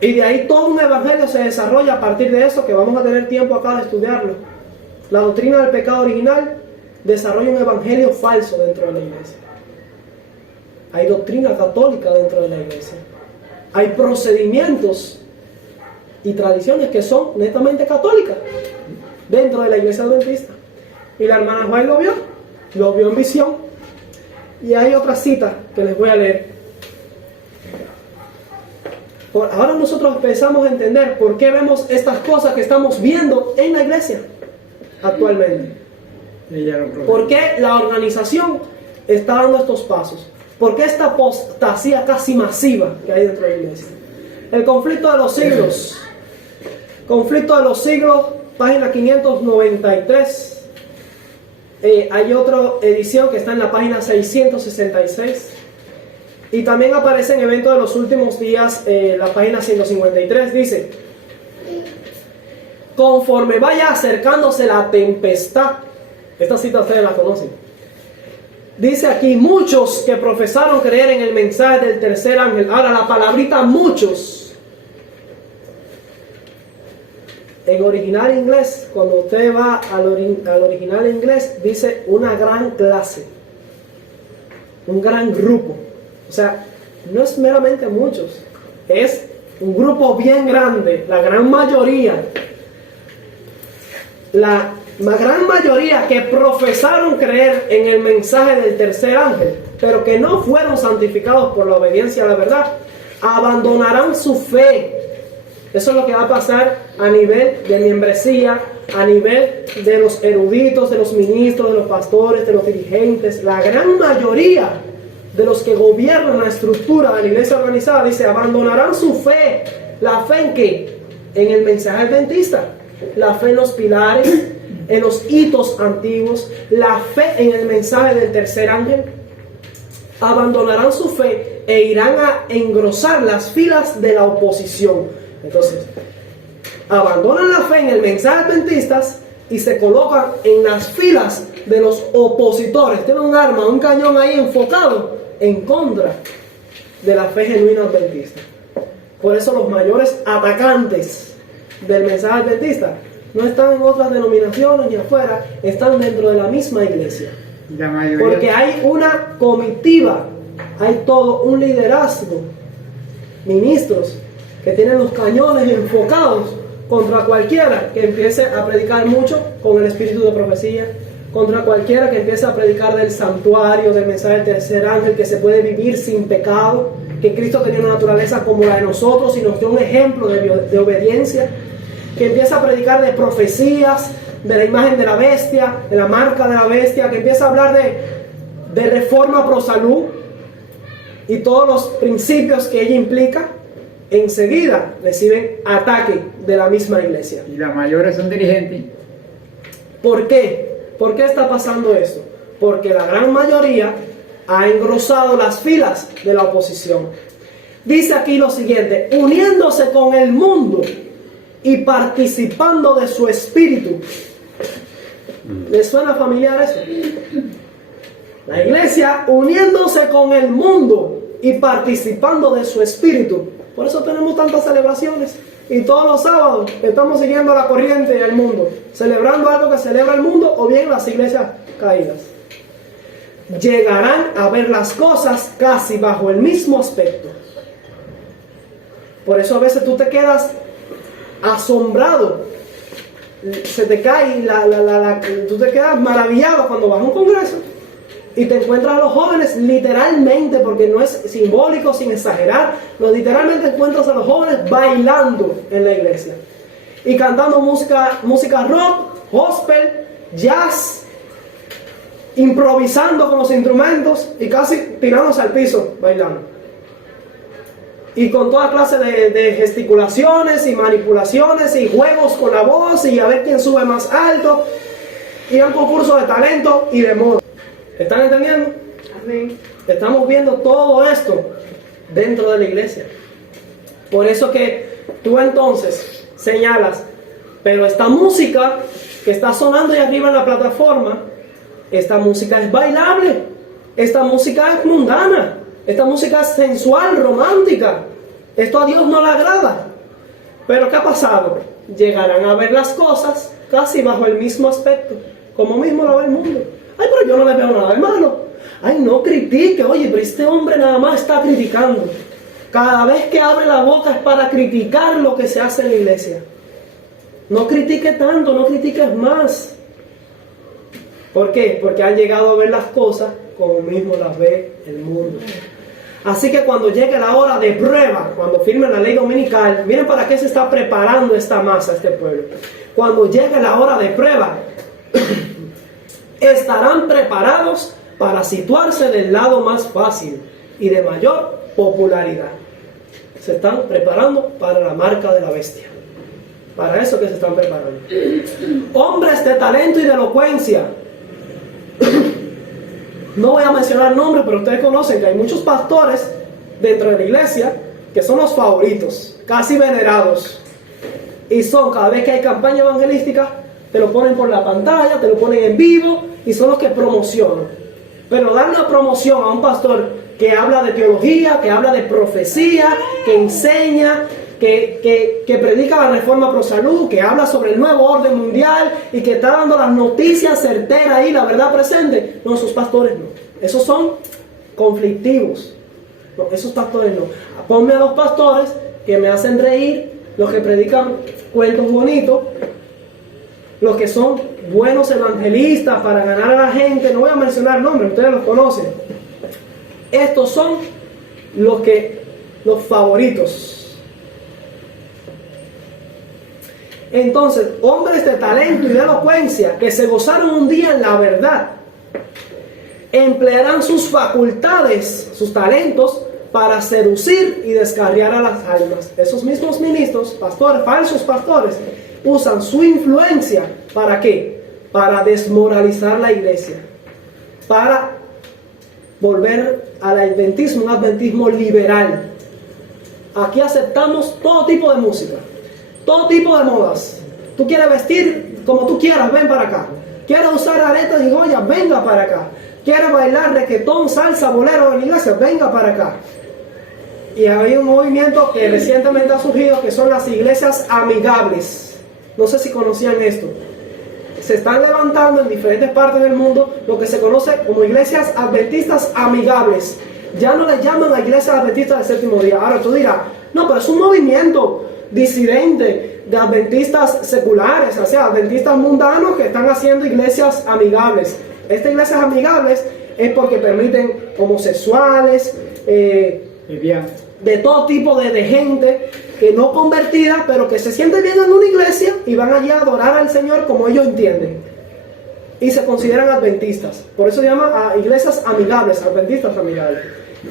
Y de ahí todo un evangelio se desarrolla a partir de eso, que vamos a tener tiempo acá de estudiarlo. La doctrina del pecado original desarrolla un evangelio falso dentro de la iglesia. Hay doctrina católica dentro de la iglesia. Hay procedimientos y tradiciones que son netamente católicas dentro de la iglesia adventista. Y la hermana Juan lo vio en visión. Y hay otra cita que les voy a leer. Ahora nosotros empezamos a entender por qué vemos estas cosas que estamos viendo en la iglesia actualmente. ¿Por qué la organización está dando estos pasos? ¿Por qué esta apostasía casi masiva que hay dentro de la iglesia? El conflicto de los siglos. Conflicto de los siglos, página 593. Hay otra edición que está en la página 666. Y también aparece en Evento de los Últimos Días, la página 153. Dice: conforme vaya acercándose la tempestad. Esta cita ustedes la conocen. Dice aquí: muchos que profesaron creer en el mensaje del tercer ángel. Ahora la palabrita muchos, en original inglés, cuando usted va al original inglés, dice una gran clase, un gran grupo. O sea, no es meramente muchos, es un grupo bien grande, la gran mayoría. La gran mayoría que profesaron creer en el mensaje del tercer ángel, pero que no fueron santificados por la obediencia a la verdad, abandonarán su fe. Eso es lo que va a pasar a nivel de membresía, a nivel de los eruditos, de los ministros, de los pastores, de los dirigentes. La gran mayoría de los que gobiernan la estructura de la iglesia organizada, dice, abandonarán su fe. ¿La fe en qué? En el mensaje adventista. La fe en los pilares, en los hitos antiguos, la fe en el mensaje del tercer ángel. Abandonarán su fe e irán a engrosar las filas de la oposición. Entonces, abandonan la fe en el mensaje adventista y se colocan en las filas de los opositores. Tienen un arma, un cañón ahí enfocado en contra de la fe genuina adventista. Por eso los mayores atacantes del mensaje adventista no están en otras denominaciones ni afuera, están dentro de la misma iglesia. Porque hay una comitiva, hay todo un liderazgo, ministros que tienen los cañones enfocados contra cualquiera que empiece a predicar mucho con el espíritu de profecía, contra cualquiera que empiece a predicar del santuario, del mensaje del tercer ángel, que se puede vivir sin pecado, que Cristo tenía una naturaleza como la de nosotros y nos dio un ejemplo de obediencia, que empieza a predicar de profecías, de la imagen de la bestia, de la marca de la bestia, que empieza a hablar de reforma pro salud y todos los principios que ella implica. Enseguida reciben ataque de la misma iglesia. Y las mayores son dirigentes. ¿Por qué? ¿Por qué está pasando esto? Porque la gran mayoría ha engrosado las filas de la oposición. Dice aquí lo siguiente: uniéndose con el mundo y participando de su espíritu. ¿Les suena familiar eso? La iglesia uniéndose con el mundo y participando de su espíritu. Por eso tenemos tantas celebraciones. Y todos los sábados estamos siguiendo la corriente del mundo, celebrando algo que celebra el mundo, o bien las iglesias caídas. Llegarán a ver las cosas casi bajo el mismo aspecto. Por eso a veces tú te quedas asombrado, se te cae, tú te quedas maravillado cuando vas a un congreso y te encuentras a los jóvenes literalmente, porque no es simbólico, sin exagerar, literalmente encuentras a los jóvenes bailando en la iglesia y cantando música rock, gospel, jazz, improvisando con los instrumentos y casi tirándose al piso bailando, y con toda clase de gesticulaciones y manipulaciones y juegos con la voz y a ver quién sube más alto, y a un concurso de talento y de moda. ¿Están entendiendo? Amén. Estamos viendo todo esto dentro de la iglesia. Por eso que tú entonces señalas Pero esta música que está sonando ahí arriba en la plataforma, esta música es bailable, esta música es mundana, esta música es sensual, romántica. Esto a Dios no le agrada. Pero ¿qué ha pasado? Llegarán a ver las cosas casi bajo el mismo aspecto, como mismo lo ve el mundo. Ay, pero yo no le veo nada de malo. Ay, no critique. Oye, pero este hombre nada más está criticando. Cada vez que abre la boca es para criticar lo que se hace en la iglesia. No critique tanto, no critiques más. ¿Por qué? Porque han llegado a ver las cosas como mismo las ve el mundo. Así que cuando llegue la hora de prueba, cuando firmen la ley dominical, miren para qué se está preparando esta masa, este pueblo. Cuando llegue la hora de prueba, estarán preparados para situarse del lado más fácil y de mayor popularidad. Se están preparando para la marca de la bestia. Para eso que se están preparando. Hombres de talento y de elocuencia. No voy a mencionar nombres, pero ustedes conocen que hay muchos pastores dentro de la iglesia que son los favoritos, casi venerados. Y son, cada vez que hay campaña evangelística, te lo ponen por la pantalla, te lo ponen en vivo y son los que promocionan. Pero dar una promoción a un pastor que habla de teología, que habla de profecía, que enseña, que predica la reforma pro salud, que habla sobre el nuevo orden mundial y que está dando las noticias certeras y la verdad presente. No, esos pastores no. Esos son conflictivos. No, esos pastores no. Ponme a los pastores que me hacen reír, los que predican cuentos bonitos, los que son buenos evangelistas para ganar a la gente. No voy a mencionar nombres, ustedes los conocen. Estos son los favoritos. Entonces, hombres de talento y de elocuencia que se gozaron un día en la verdad, emplearán sus facultades, sus talentos, para seducir y descarriar a las almas. Esos mismos ministros, pastores, falsos pastores, usan su influencia, ¿para qué? Para desmoralizar la iglesia, para volver al adventismo, un adventismo liberal. Aquí aceptamos todo tipo de música, todo tipo de modas. Tú quieres vestir como tú quieras, ven para acá. Quieres usar aretas y joyas, venga para acá. Quieres bailar reggaetón, salsa, bolero en la iglesia, venga para acá. Y hay un movimiento que recientemente ha surgido que son las iglesias amigables. No sé si conocían esto. Se están levantando en diferentes partes del mundo lo que se conoce como iglesias adventistas amigables. Ya no le llaman a iglesias adventistas del séptimo día. Ahora tú dirás, no, pero es un movimiento disidente de adventistas seculares, o sea, adventistas mundanos que están haciendo iglesias amigables. Estas iglesias amigables es porque permiten homosexuales, de todo tipo de gente que no convertida, pero que se siente bien en una iglesia y van allí a adorar al Señor como ellos entienden. Y se consideran adventistas. Por eso se llama a iglesias amigables, adventistas amigables.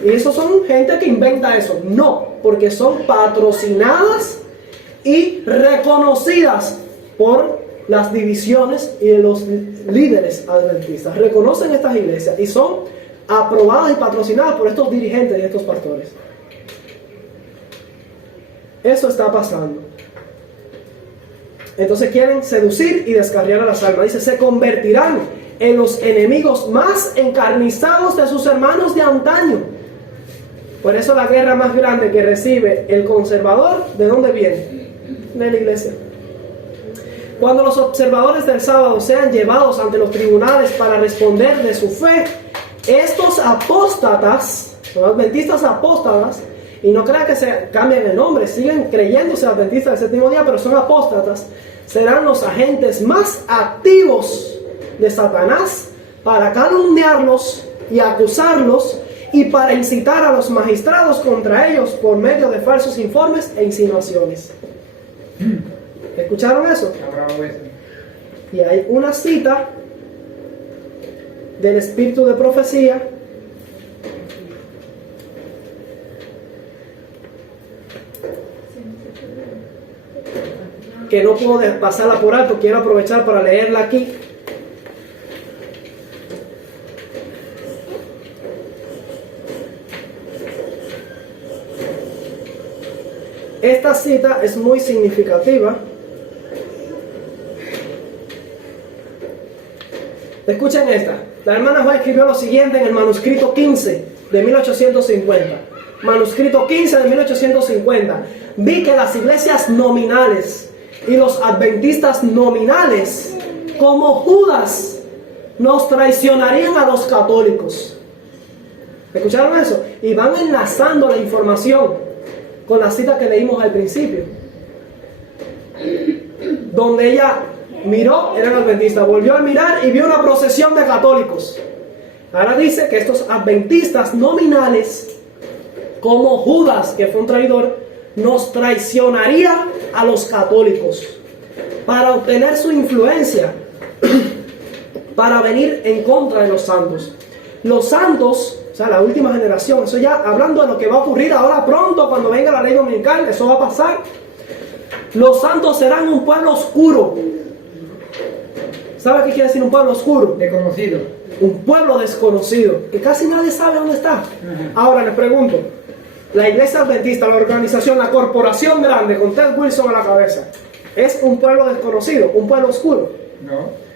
Y esos son gente que inventa eso. No, porque son patrocinadas y reconocidas por las divisiones y de los líderes adventistas. Reconocen estas iglesias y son aprobadas y patrocinadas por estos dirigentes y estos pastores. Eso está pasando. Entonces quieren seducir y descarriar a las almas. Dice, se convertirán en los enemigos más encarnizados de sus hermanos de antaño. Por eso la guerra más grande que recibe el conservador, ¿de dónde viene? De la iglesia. Cuando los observadores del sábado sean llevados ante los tribunales para responder de su fe, estos apóstatas, son adventistas apóstatas, y no crean que se cambien el nombre, siguen creyéndose adventistas del séptimo día, pero son apóstatas, serán los agentes más activos de Satanás para calumniarlos y acusarlos y para incitar a los magistrados contra ellos por medio de falsos informes e insinuaciones. ¿Escucharon eso? Y hay una cita del espíritu de profecía que no puedo pasarla por alto, quiero aprovechar para leerla aquí. Esta cita es muy significativa Escuchen esta. La hermana White escribió lo siguiente en el manuscrito 15 de 1850. Manuscrito 15 de 1850. Vi que las iglesias nominales y los adventistas nominales, como Judas, nos traicionarían a los católicos. ¿Escucharon eso? Y van enlazando la información con la cita que leímos al principio, donde ella miró, eran adventistas, volvió a mirar y vio una procesión de católicos. Ahora dice que estos adventistas nominales, como Judas, que fue un traidor, nos traicionaría a los católicos para obtener su influencia, para venir en contra de los santos. Los santos, o sea, la última generación, eso ya hablando de lo que va a ocurrir ahora pronto, cuando venga la ley dominical, eso va a pasar. Los santos serán un pueblo oscuro. ¿Sabe qué quiere decir un pueblo oscuro? Desconocido. Un pueblo desconocido, que casi nadie sabe dónde está. Ahora les pregunto, la iglesia adventista, la organización, la corporación grande con Ted Wilson a la cabeza, ¿es un pueblo desconocido, un pueblo oscuro? No.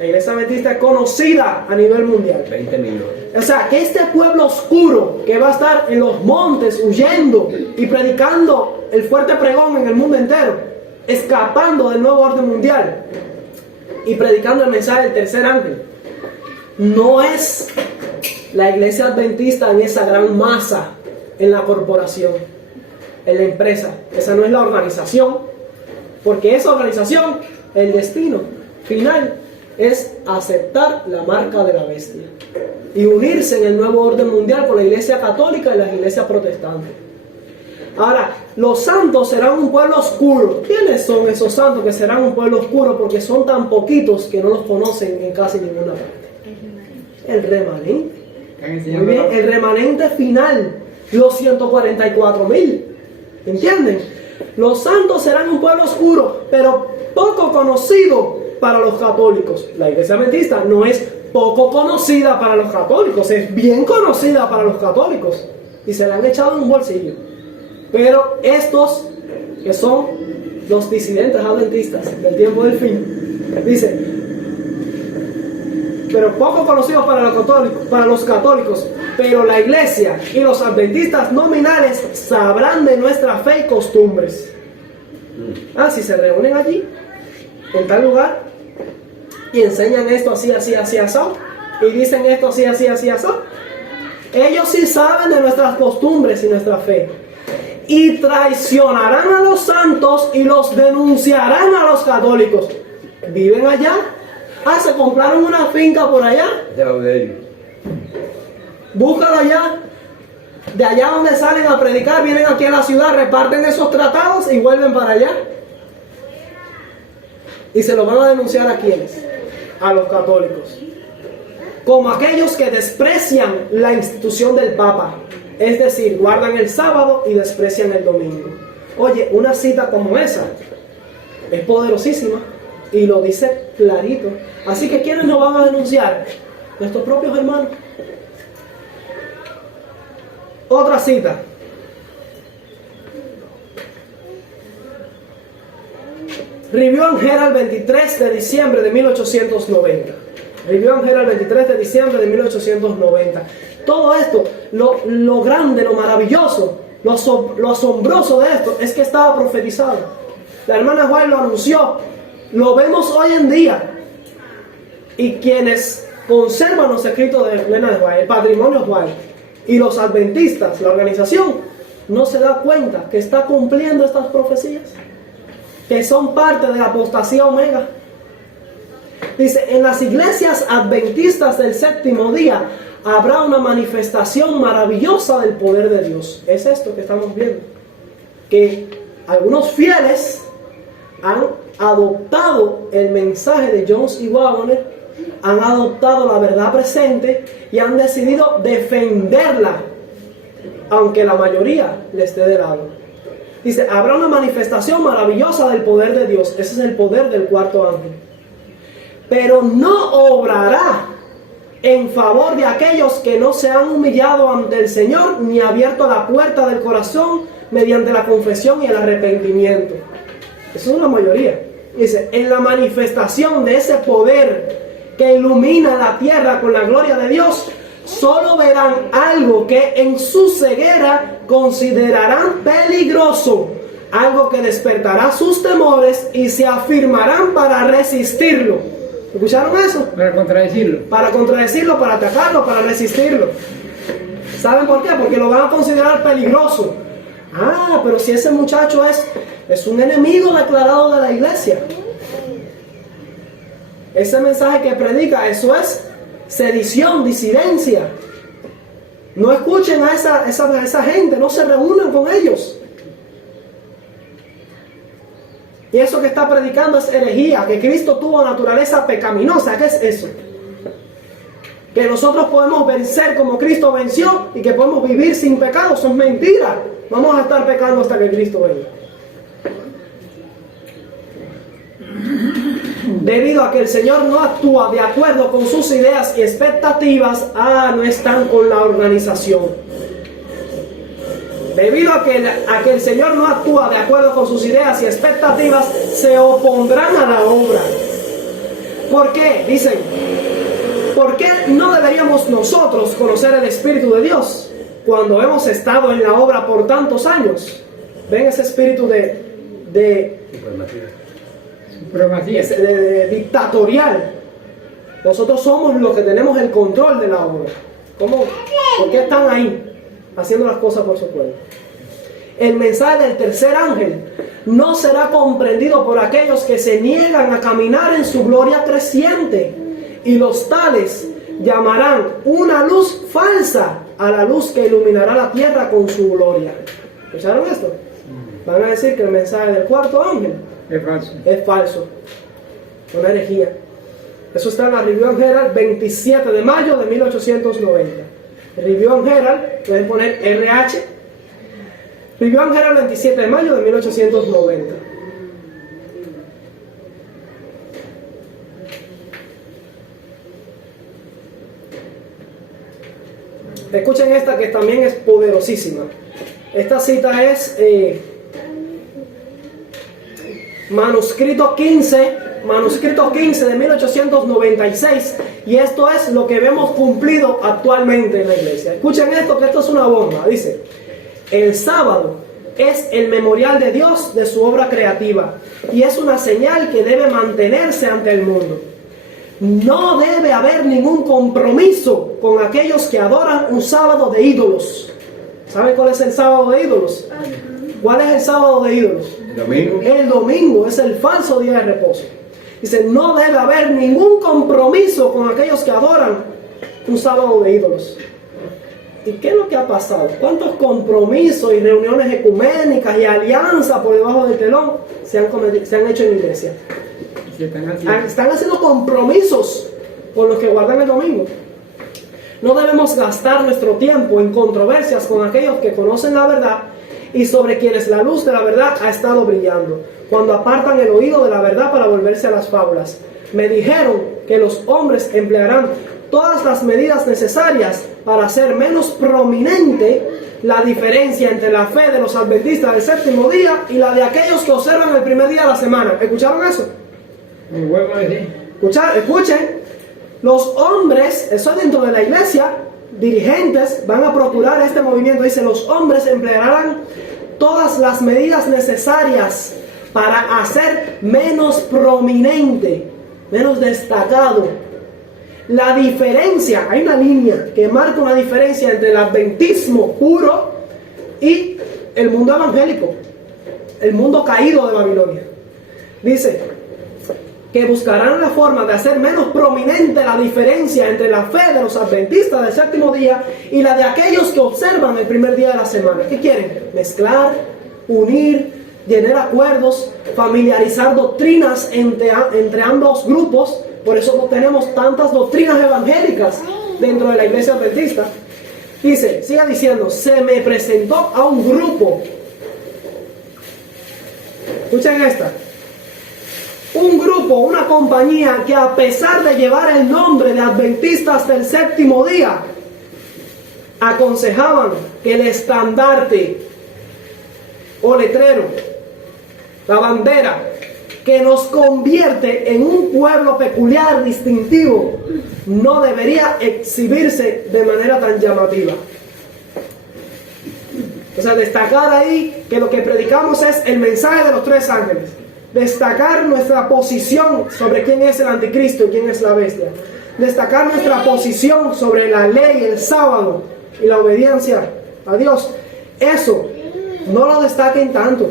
La iglesia adventista es conocida a nivel mundial. 20 millones. O sea, que este pueblo oscuro que va a estar en los montes huyendo y predicando el fuerte pregón en el mundo entero, escapando del nuevo orden mundial y predicando el mensaje del tercer ángel, no es la iglesia adventista en esa gran masa, en la corporación, en la empresa. Esa no es la organización, porque esa organización, el destino final es aceptar la marca de la bestia y unirse en el nuevo orden mundial con la iglesia católica y las iglesias protestantes. Ahora, los santos serán un pueblo oscuro. ¿Quiénes son esos santos que serán un pueblo oscuro? Porque son tan poquitos que no los conocen en casi ninguna parte. El remanente. Muy bien, el remanente final, los 144.000. ¿Entienden? Los santos serán un pueblo oscuro, pero poco conocido para los católicos. La iglesia adventista no es poco conocida para los católicos, es bien conocida para los católicos y se la han echado en un bolsillo. Pero estos que son los disidentes adventistas del tiempo del fin, dice, pero poco conocidos para los católicos, pero la iglesia y los adventistas nominales sabrán de nuestra fe y costumbres. Si se reúnen allí, en tal lugar, y enseñan esto así, así, así, así, y dicen esto así, así, así, así, ellos sí saben de nuestras costumbres y nuestra fe, y traicionarán a los santos y los denunciarán a los católicos. ¿Viven allá? Se compraron una finca por allá. Búscalo allá. De allá donde salen a predicar, vienen aquí a la ciudad, reparten esos tratados y vuelven para allá. Y se lo van a denunciar a quienes, a los católicos, como aquellos que desprecian la institución del Papa, es decir, guardan el sábado y desprecian el domingo. Oye, una cita como esa es poderosísima y lo dice clarito. Así que ¿quiénes nos van a denunciar? Nuestros propios hermanos. Otra cita. Review and Herald, 23 de diciembre de 1890. Review and Herald, 23 de diciembre de 1890. Todo esto, lo grande, lo maravilloso, lo asombroso de esto es que estaba profetizado. La hermana White lo anunció. Lo vemos hoy en día. Y quienes conservan los escritos de Leonard White, el patrimonio White, y los adventistas, la organización, no se da cuenta que está cumpliendo estas profecías, que son parte de la apostasía omega. Dice, en las iglesias adventistas del séptimo día habrá una manifestación maravillosa del poder de Dios. Es esto que estamos viendo, que algunos fieles han adoptado el mensaje de Jones y Waggoner, han adoptado la verdad presente y han decidido defenderla, aunque la mayoría le esté de lado. Dice, habrá una manifestación maravillosa del poder de Dios. Ese es el poder del cuarto ángel. Pero no obrará en favor de aquellos que no se han humillado ante el Señor ni abierto la puerta del corazón mediante la confesión y el arrepentimiento. Eso es una mayoría. Dice, en la manifestación de ese poder que ilumina la tierra con la gloria de Dios, solo verán algo que en su ceguera considerarán peligroso, algo que despertará sus temores y se afirmarán para resistirlo. ¿Escucharon eso? Para contradecirlo. Para contradecirlo, para atacarlo, para resistirlo. ¿Saben por qué? Porque lo van a considerar peligroso. Ah, pero si ese muchacho es un enemigo declarado de la iglesia. Ese mensaje que predica, eso es sedición, disidencia. No escuchen a esa gente, no se reúnan con ellos. Y eso que está predicando es herejía, que Cristo tuvo naturaleza pecaminosa. ¿Qué es eso? Que nosotros podemos vencer como Cristo venció y que podemos vivir sin pecado. Eso es mentira. Vamos a estar pecando hasta que Cristo venga. Debido a que el Señor no actúa de acuerdo con sus ideas y expectativas, no están con la organización. Debido a que el Señor no actúa de acuerdo con sus ideas y expectativas, se opondrán a la obra. ¿Por qué? Dicen, ¿por qué no deberíamos nosotros conocer el Espíritu de Dios cuando hemos estado en la obra por tantos años? ¿Ven ese espíritu de dictatorial? Nosotros somos los que tenemos el control de la obra. ¿Cómo? ¿Por qué están ahí haciendo las cosas por su cuenta? El mensaje del tercer ángel no será comprendido por aquellos que se niegan a caminar en su gloria creciente, y los tales llamarán una luz falsa a la luz que iluminará la tierra con su gloria. ¿Escucharon esto? Van a decir que el mensaje del cuarto ángel es falso, una herejía. Eso está en la Review and Herald, 27 de mayo de 1890. Review and Herald, pueden poner RH. Review and Herald, 27 de mayo de 1890. Escuchen esta que también es poderosísima. Esta cita es manuscrito 15 de 1896, y esto es lo que vemos cumplido actualmente en la iglesia. Escuchen esto, que esto es una bomba. Dice: el sábado es el memorial de Dios de su obra creativa y es una señal que debe mantenerse ante el mundo. No debe haber ningún compromiso con aquellos que adoran un sábado de ídolos. ¿Saben cuál es el sábado de ídolos? ¿Cuál es el sábado de ídolos? Domingo. El domingo es el falso día de reposo. Dice, no debe haber ningún compromiso con aquellos que adoran un sábado de ídolos. ¿Y qué es lo que ha pasado? ¿Cuántos compromisos y reuniones ecuménicas y alianzas por debajo del telón se han hecho en la iglesia? Están haciendo compromisos con los que guardan el domingo. No debemos gastar nuestro tiempo en controversias con aquellos que conocen la verdad y sobre quienes la luz de la verdad ha estado brillando, cuando apartan el oído de la verdad para volverse a las fábulas. Me dijeron que los hombres emplearán todas las medidas necesarias para hacer menos prominente la diferencia entre la fe de los adventistas del séptimo día y la de aquellos que observan el primer día de la semana. ¿Escucharon eso? Escuchen, los hombres, eso es dentro de la iglesia, dirigentes van a procurar este movimiento. Dice, los hombres emplearán todas las medidas necesarias para hacer menos prominente, menos destacado la diferencia. Hay una línea que marca una diferencia entre el adventismo puro y el mundo evangélico, el mundo caído de Babilonia. Dice que buscarán la forma de hacer menos prominente la diferencia entre la fe de los adventistas del séptimo día y la de aquellos que observan el primer día de la semana. ¿Qué quieren? Mezclar, unir, llenar acuerdos, familiarizar doctrinas entre ambos grupos. Por eso no tenemos tantas doctrinas evangélicas dentro de la iglesia adventista. Dice, siga diciendo, se me presentó a un grupo. Escuchen esta. Un grupo, una compañía que, a pesar de llevar el nombre de adventistas del séptimo día, aconsejaban que el estandarte o letrero, la bandera que nos convierte en un pueblo peculiar, distintivo, no debería exhibirse de manera tan llamativa. O sea, destacar ahí que lo que predicamos es el mensaje de los tres ángeles. Destacar nuestra posición sobre quién es el anticristo y quién es la bestia. Destacar nuestra posición sobre la ley, el sábado y la obediencia a Dios. Eso, no lo destaquen tanto.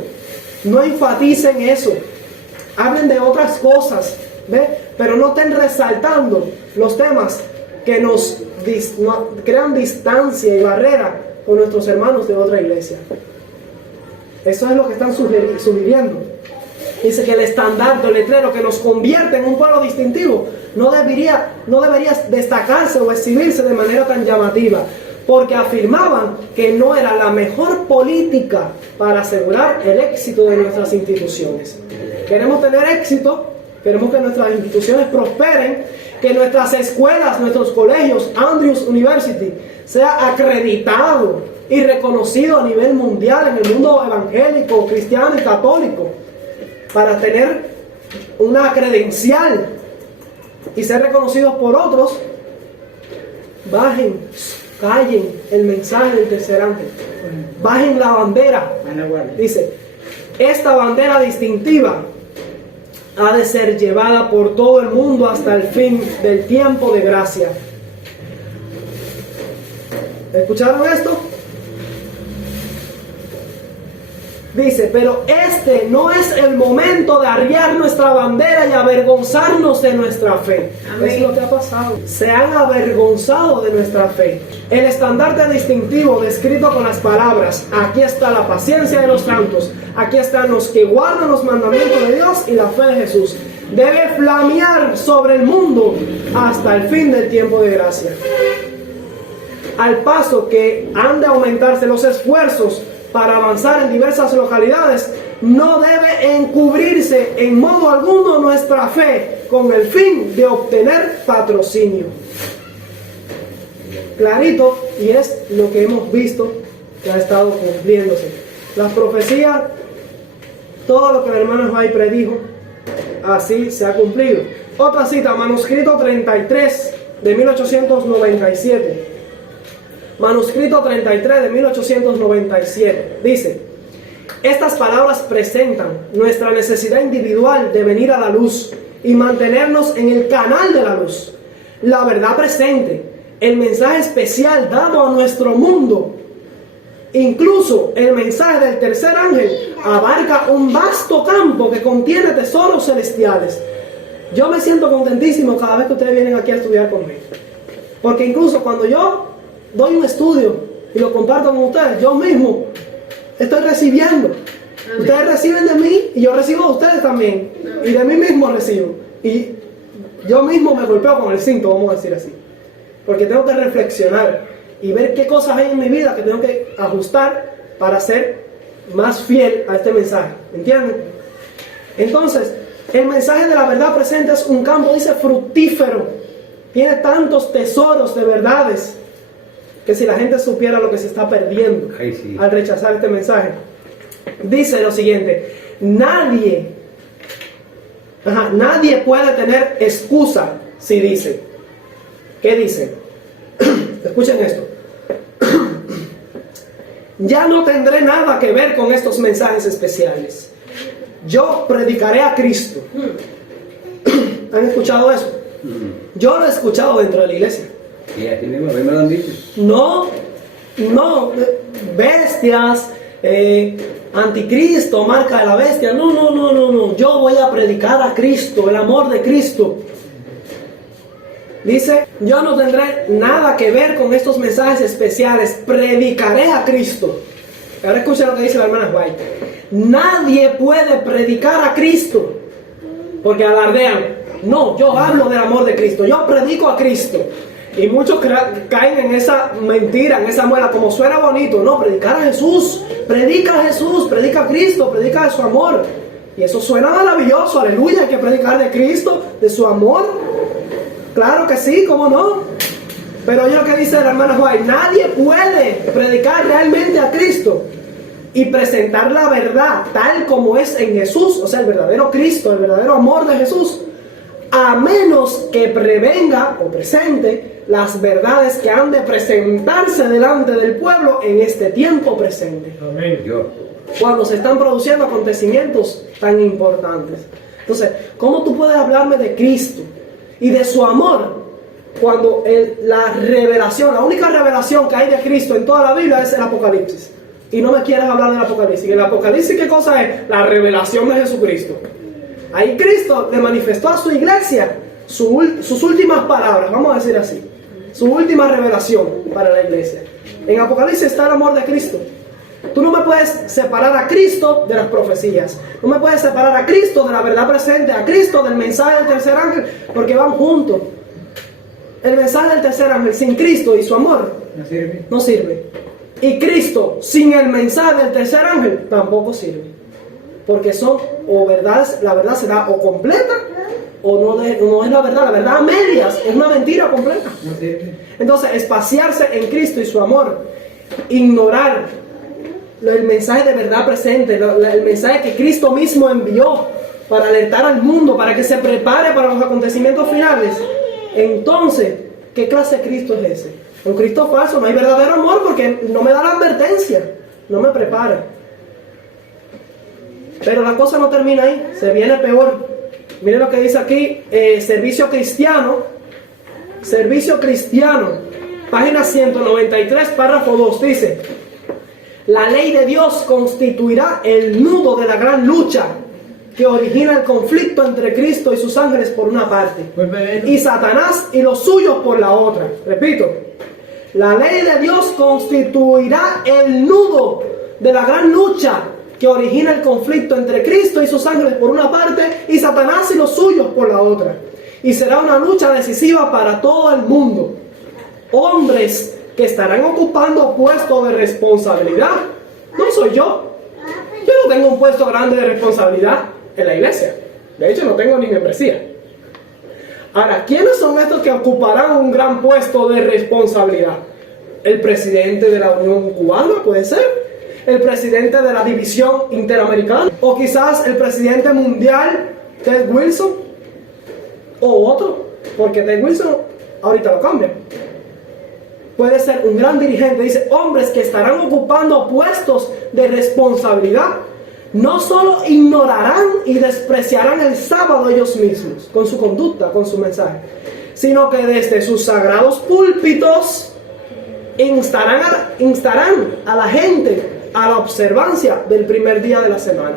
No enfaticen eso. Hablen de otras cosas, ¿ve? Pero no estén resaltando los temas que nos crean distancia y barrera con nuestros hermanos de otra iglesia. Eso es lo que están sugiriendo. Dice que el estandarte, el letrero que nos convierte en un pueblo distintivo no debería destacarse o exhibirse de manera tan llamativa, porque afirmaban que no era la mejor política para asegurar el éxito de nuestras instituciones. Queremos tener éxito, queremos que nuestras instituciones prosperen, que nuestras escuelas, nuestros colegios, Andrews University, sea acreditado y reconocido a nivel mundial en el mundo evangélico, cristiano y católico, para tener una credencial y ser reconocidos por otros. Callen el mensaje del tercer ángel, bajen la bandera. Dice, esta bandera distintiva ha de ser llevada por todo el mundo hasta el fin del tiempo de gracia. ¿Escucharon esto? Dice, pero este no es el momento de arriar nuestra bandera y avergonzarnos de nuestra fe. Amén. Es lo que ha pasado. Se han avergonzado de nuestra fe. El estandarte distintivo descrito con las palabras: aquí está la paciencia de los santos, aquí están los que guardan los mandamientos de Dios y la fe de Jesús, debe flamear sobre el mundo hasta el fin del tiempo de gracia. Al paso que han de aumentarse los esfuerzos para avanzar en diversas localidades, no debe encubrirse en modo alguno nuestra fe con el fin de obtener patrocinio. Clarito, y es lo que hemos visto que ha estado cumpliéndose. Las profecías, todo lo que el hermano White predijo, así se ha cumplido. Otra cita, manuscrito 33 de 1897. Manuscrito 33 de 1897. Dice: estas palabras presentan nuestra necesidad individual de venir a la luz y mantenernos en el canal de la luz. La verdad presente, el mensaje especial dado a nuestro mundo, incluso el mensaje del tercer ángel, abarca un vasto campo que contiene tesoros celestiales. Yo me siento contentísimo cada vez que ustedes vienen aquí a estudiar conmigo, porque incluso cuando yo doy un estudio y lo comparto con ustedes, yo mismo estoy recibiendo. Amén. Ustedes reciben de mí y yo recibo de ustedes también. Amén. Y de mí mismo recibo. Y yo mismo me golpeo con el cinto, vamos a decir así. Porque tengo que reflexionar y ver qué cosas hay en mi vida que tengo que ajustar para ser más fiel a este mensaje. ¿Entienden? Entonces, el mensaje de la verdad presente es un campo, dice, fructífero. Tiene tantos tesoros de verdades que si la gente supiera lo que se está perdiendo al rechazar este mensaje. Dice lo siguiente: nadie puede tener excusa si dice. ¿Qué dice? Escuchen esto. Ya no tendré nada que ver con estos mensajes especiales. Yo predicaré a Cristo. ¿Han escuchado eso? Yo lo he escuchado dentro de la iglesia. Y aquí mismo, a mí me lo han dicho. No, bestias, anticristo, marca de la bestia. No. Yo voy a predicar a Cristo, el amor de Cristo. Dice: yo no tendré nada que ver con estos mensajes especiales. Predicaré a Cristo. Ahora escucha lo que dice la hermana White. Nadie puede predicar a Cristo porque alardean. No, yo hablo del amor de Cristo. Yo predico a Cristo. Y muchos caen en esa mentira, en esa muela, como suena bonito. No, predicar a Jesús, predica a Jesús, predica a Cristo, predica de su amor. Y eso suena maravilloso, aleluya, hay que predicar de Cristo, de su amor. Claro que sí, ¿cómo no? Pero oye lo que dice la hermana White: nadie puede predicar realmente a Cristo y presentar la verdad tal como es en Jesús, o sea, el verdadero Cristo, el verdadero amor de Jesús, a menos que prevenga o presente las verdades que han de presentarse delante del pueblo en este tiempo presente. Amén. Yo. Cuando se están produciendo acontecimientos tan importantes. Entonces, ¿cómo tú puedes hablarme de Cristo y de su amor cuando la revelación, la única revelación que hay de Cristo en toda la Biblia es el Apocalipsis? Y no me quieres hablar del Apocalipsis. ¿El Apocalipsis qué cosa es? La revelación de Jesucristo. Ahí Cristo le manifestó a su iglesia sus últimas palabras, vamos a decir así, su última revelación para la iglesia. En Apocalipsis está el amor de Cristo. Tú no me puedes separar a Cristo de las profecías, no me puedes separar a Cristo de la verdad presente, a Cristo del mensaje del tercer ángel, porque van juntos. El mensaje del tercer ángel sin Cristo y su amor No sirve. no sirve. Y Cristo sin el mensaje del tercer ángel tampoco sirve. Porque son o verdades, la verdad será o completa o no es la verdad a medias, es una mentira completa. No sirve. Entonces, espaciarse en Cristo y su amor, ignorar el mensaje de verdad presente, el mensaje que Cristo mismo envió para alertar al mundo, para que se prepare para los acontecimientos finales. Entonces, ¿qué clase de Cristo es ese? Un Cristo falso, no hay verdadero amor porque no me da la advertencia, no me prepara. Pero la cosa no termina ahí, se viene peor. Miren lo que dice aquí, servicio cristiano, página 193, párrafo 2, dice: la ley de Dios constituirá el nudo de la gran lucha que origina el conflicto entre Cristo y sus ángeles por una parte, y Satanás y los suyos por la otra. Repito, la ley de Dios constituirá el nudo de la gran lucha que origina el conflicto entre Cristo y sus ángeles por una parte y Satanás y los suyos por la otra. Y será una lucha decisiva para todo el mundo. Hombres que estarán ocupando puestos de responsabilidad. No soy yo. Yo no tengo un puesto grande de responsabilidad en la iglesia. De hecho, no tengo ni membresía. Ahora, ¿quiénes son estos que ocuparán un gran puesto de responsabilidad? El presidente de la Unión Cubana, puede ser. El presidente de la División Interamericana, o quizás el presidente mundial, Ted Wilson, o otro, porque Ted Wilson ahorita lo cambia. Puede ser un gran dirigente, dice, hombres que estarán ocupando puestos de responsabilidad, no solo ignorarán y despreciarán el sábado ellos mismos, con su conducta, con su mensaje, sino que desde sus sagrados púlpitos instarán a la gente a la observancia del primer día de la semana,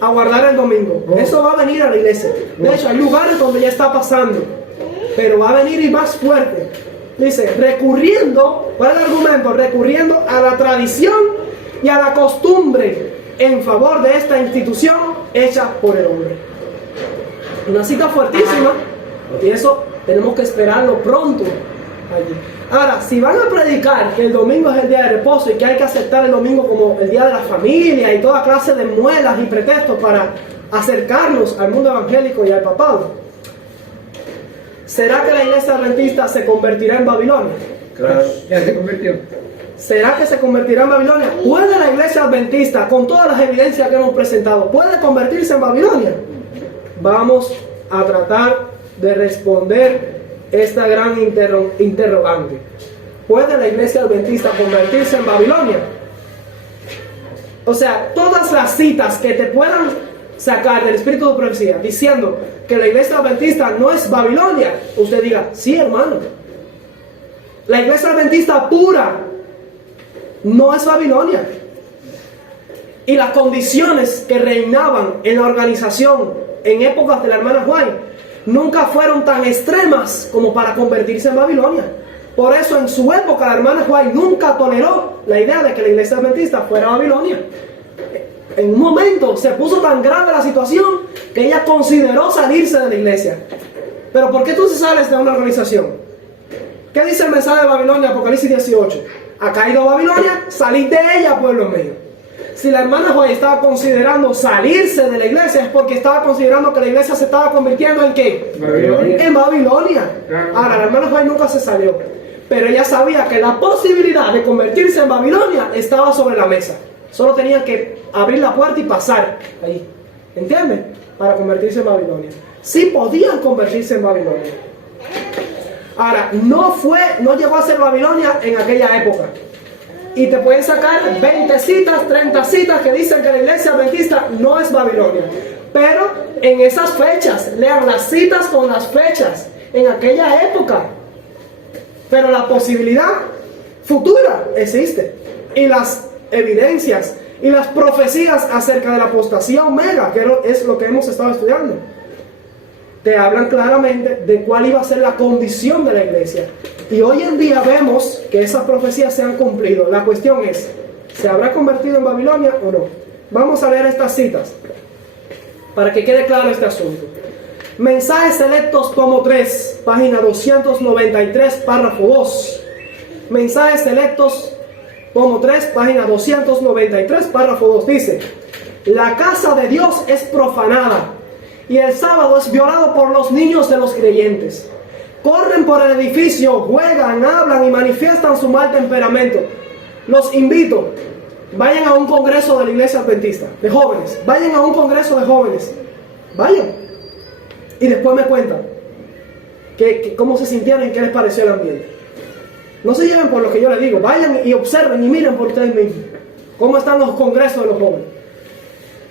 a guardar el domingo. Eso va a venir a la iglesia. De hecho, hay lugares donde ya está pasando, pero va a venir y más fuerte. Dice, ¿cuál es el argumento? Recurriendo a la tradición y a la costumbre en favor de esta institución hecha por el hombre. Una cita fuertísima, y eso tenemos que esperarlo pronto allí. Ahora, si van a predicar que el domingo es el día de reposo y que hay que aceptar el domingo como el día de la familia y toda clase de muelas y pretextos para acercarnos al mundo evangélico y al papado, ¿será que la iglesia adventista se convertirá en Babilonia? Claro. Ya se convirtió. ¿Será que se convertirá en Babilonia? ¿Puede la iglesia adventista, con todas las evidencias que hemos presentado, puede convertirse en Babilonia? Vamos a tratar de responder esta gran interrogante. ¿Puede la iglesia adventista convertirse en Babilonia? O sea, todas las citas que te puedan sacar del espíritu de profecía diciendo que la iglesia adventista no es Babilonia, usted diga, sí, hermano, la iglesia adventista pura no es Babilonia. Y las condiciones que reinaban en la organización en épocas de la hermana White nunca fueron tan extremas como para convertirse en Babilonia. Por eso en su época la hermana White nunca toleró la idea de que la iglesia adventista fuera Babilonia. En un momento se puso tan grave la situación que ella consideró salirse de la iglesia. Pero ¿por qué tú se sales de una organización? ¿Qué dice el mensaje de Babilonia, Apocalipsis 18? Ha caído Babilonia, salid de ella, pueblo mío. Si la hermana White estaba considerando salirse de la iglesia, es porque estaba considerando que la iglesia se estaba convirtiendo en ¿qué? Babilonia. En Babilonia. Ahora, la hermana White nunca se salió, pero ella sabía que la posibilidad de convertirse en Babilonia estaba sobre la mesa. Solo tenían que abrir la puerta y pasar ahí. ¿Entienden? Para convertirse en Babilonia. Sí podían convertirse en Babilonia. Ahora, no llegó a ser Babilonia en aquella época. Y te pueden sacar 20 citas, 30 citas que dicen que la iglesia adventista no es Babilonia. Pero en esas fechas, lean las citas con las fechas, en aquella época. Pero la posibilidad futura existe. Y las evidencias y las profecías acerca de la apostasía omega, que es lo que hemos estado estudiando, te hablan claramente de cuál iba a ser la condición de la iglesia. Y hoy en día vemos que esas profecías se han cumplido. La cuestión es, ¿se habrá convertido en Babilonia o no? Vamos a leer estas citas para que quede claro este asunto. Mensajes Selectos, tomo 3, página 293, párrafo 2. Mensajes Selectos, tomo 3, página 293, párrafo 2. Dice: la casa de Dios es profanada y el sábado es violado por los niños de los creyentes. Corren por el edificio, juegan, hablan y manifiestan su mal temperamento. Los invito, vayan a un congreso de la iglesia adventista, de jóvenes. Vayan a un congreso de jóvenes. Vayan. Y después me cuentan cómo se sintieron y qué les pareció el ambiente. No se lleven por lo que yo les digo. Vayan y observen y miren por ustedes mismos cómo están los congresos de los jóvenes.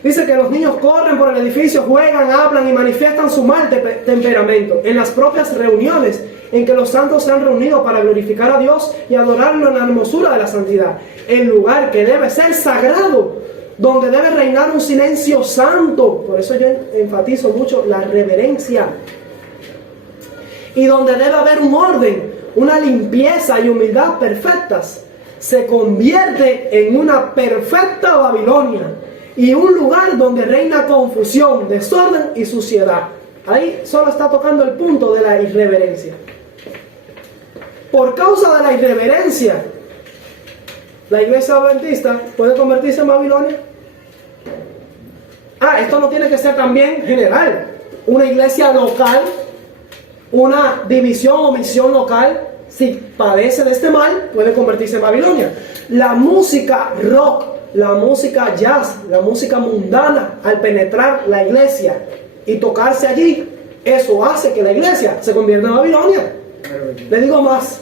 Dice que los niños corren por el edificio, juegan, hablan y manifiestan su mal temperamento en las propias reuniones en que los santos se han reunido para glorificar a Dios y adorarlo en la hermosura de la santidad. El lugar que debe ser sagrado, donde debe reinar un silencio santo. Por eso yo enfatizo mucho la reverencia. Y donde debe haber un orden, una limpieza y humildad perfectas. Se convierte en una perfecta Babilonia. Y un lugar donde reina confusión, desorden y suciedad. Ahí solo está tocando el punto de la irreverencia. Por causa de la irreverencia, ¿la iglesia adventista puede convertirse en Babilonia? Esto no tiene que ser también general. Una iglesia local, una división o misión local, si padece de este mal, puede convertirse en Babilonia. La música rock, la música jazz, la música mundana, al penetrar la iglesia y tocarse allí, eso hace que la iglesia se convierta en Babilonia. Le digo más,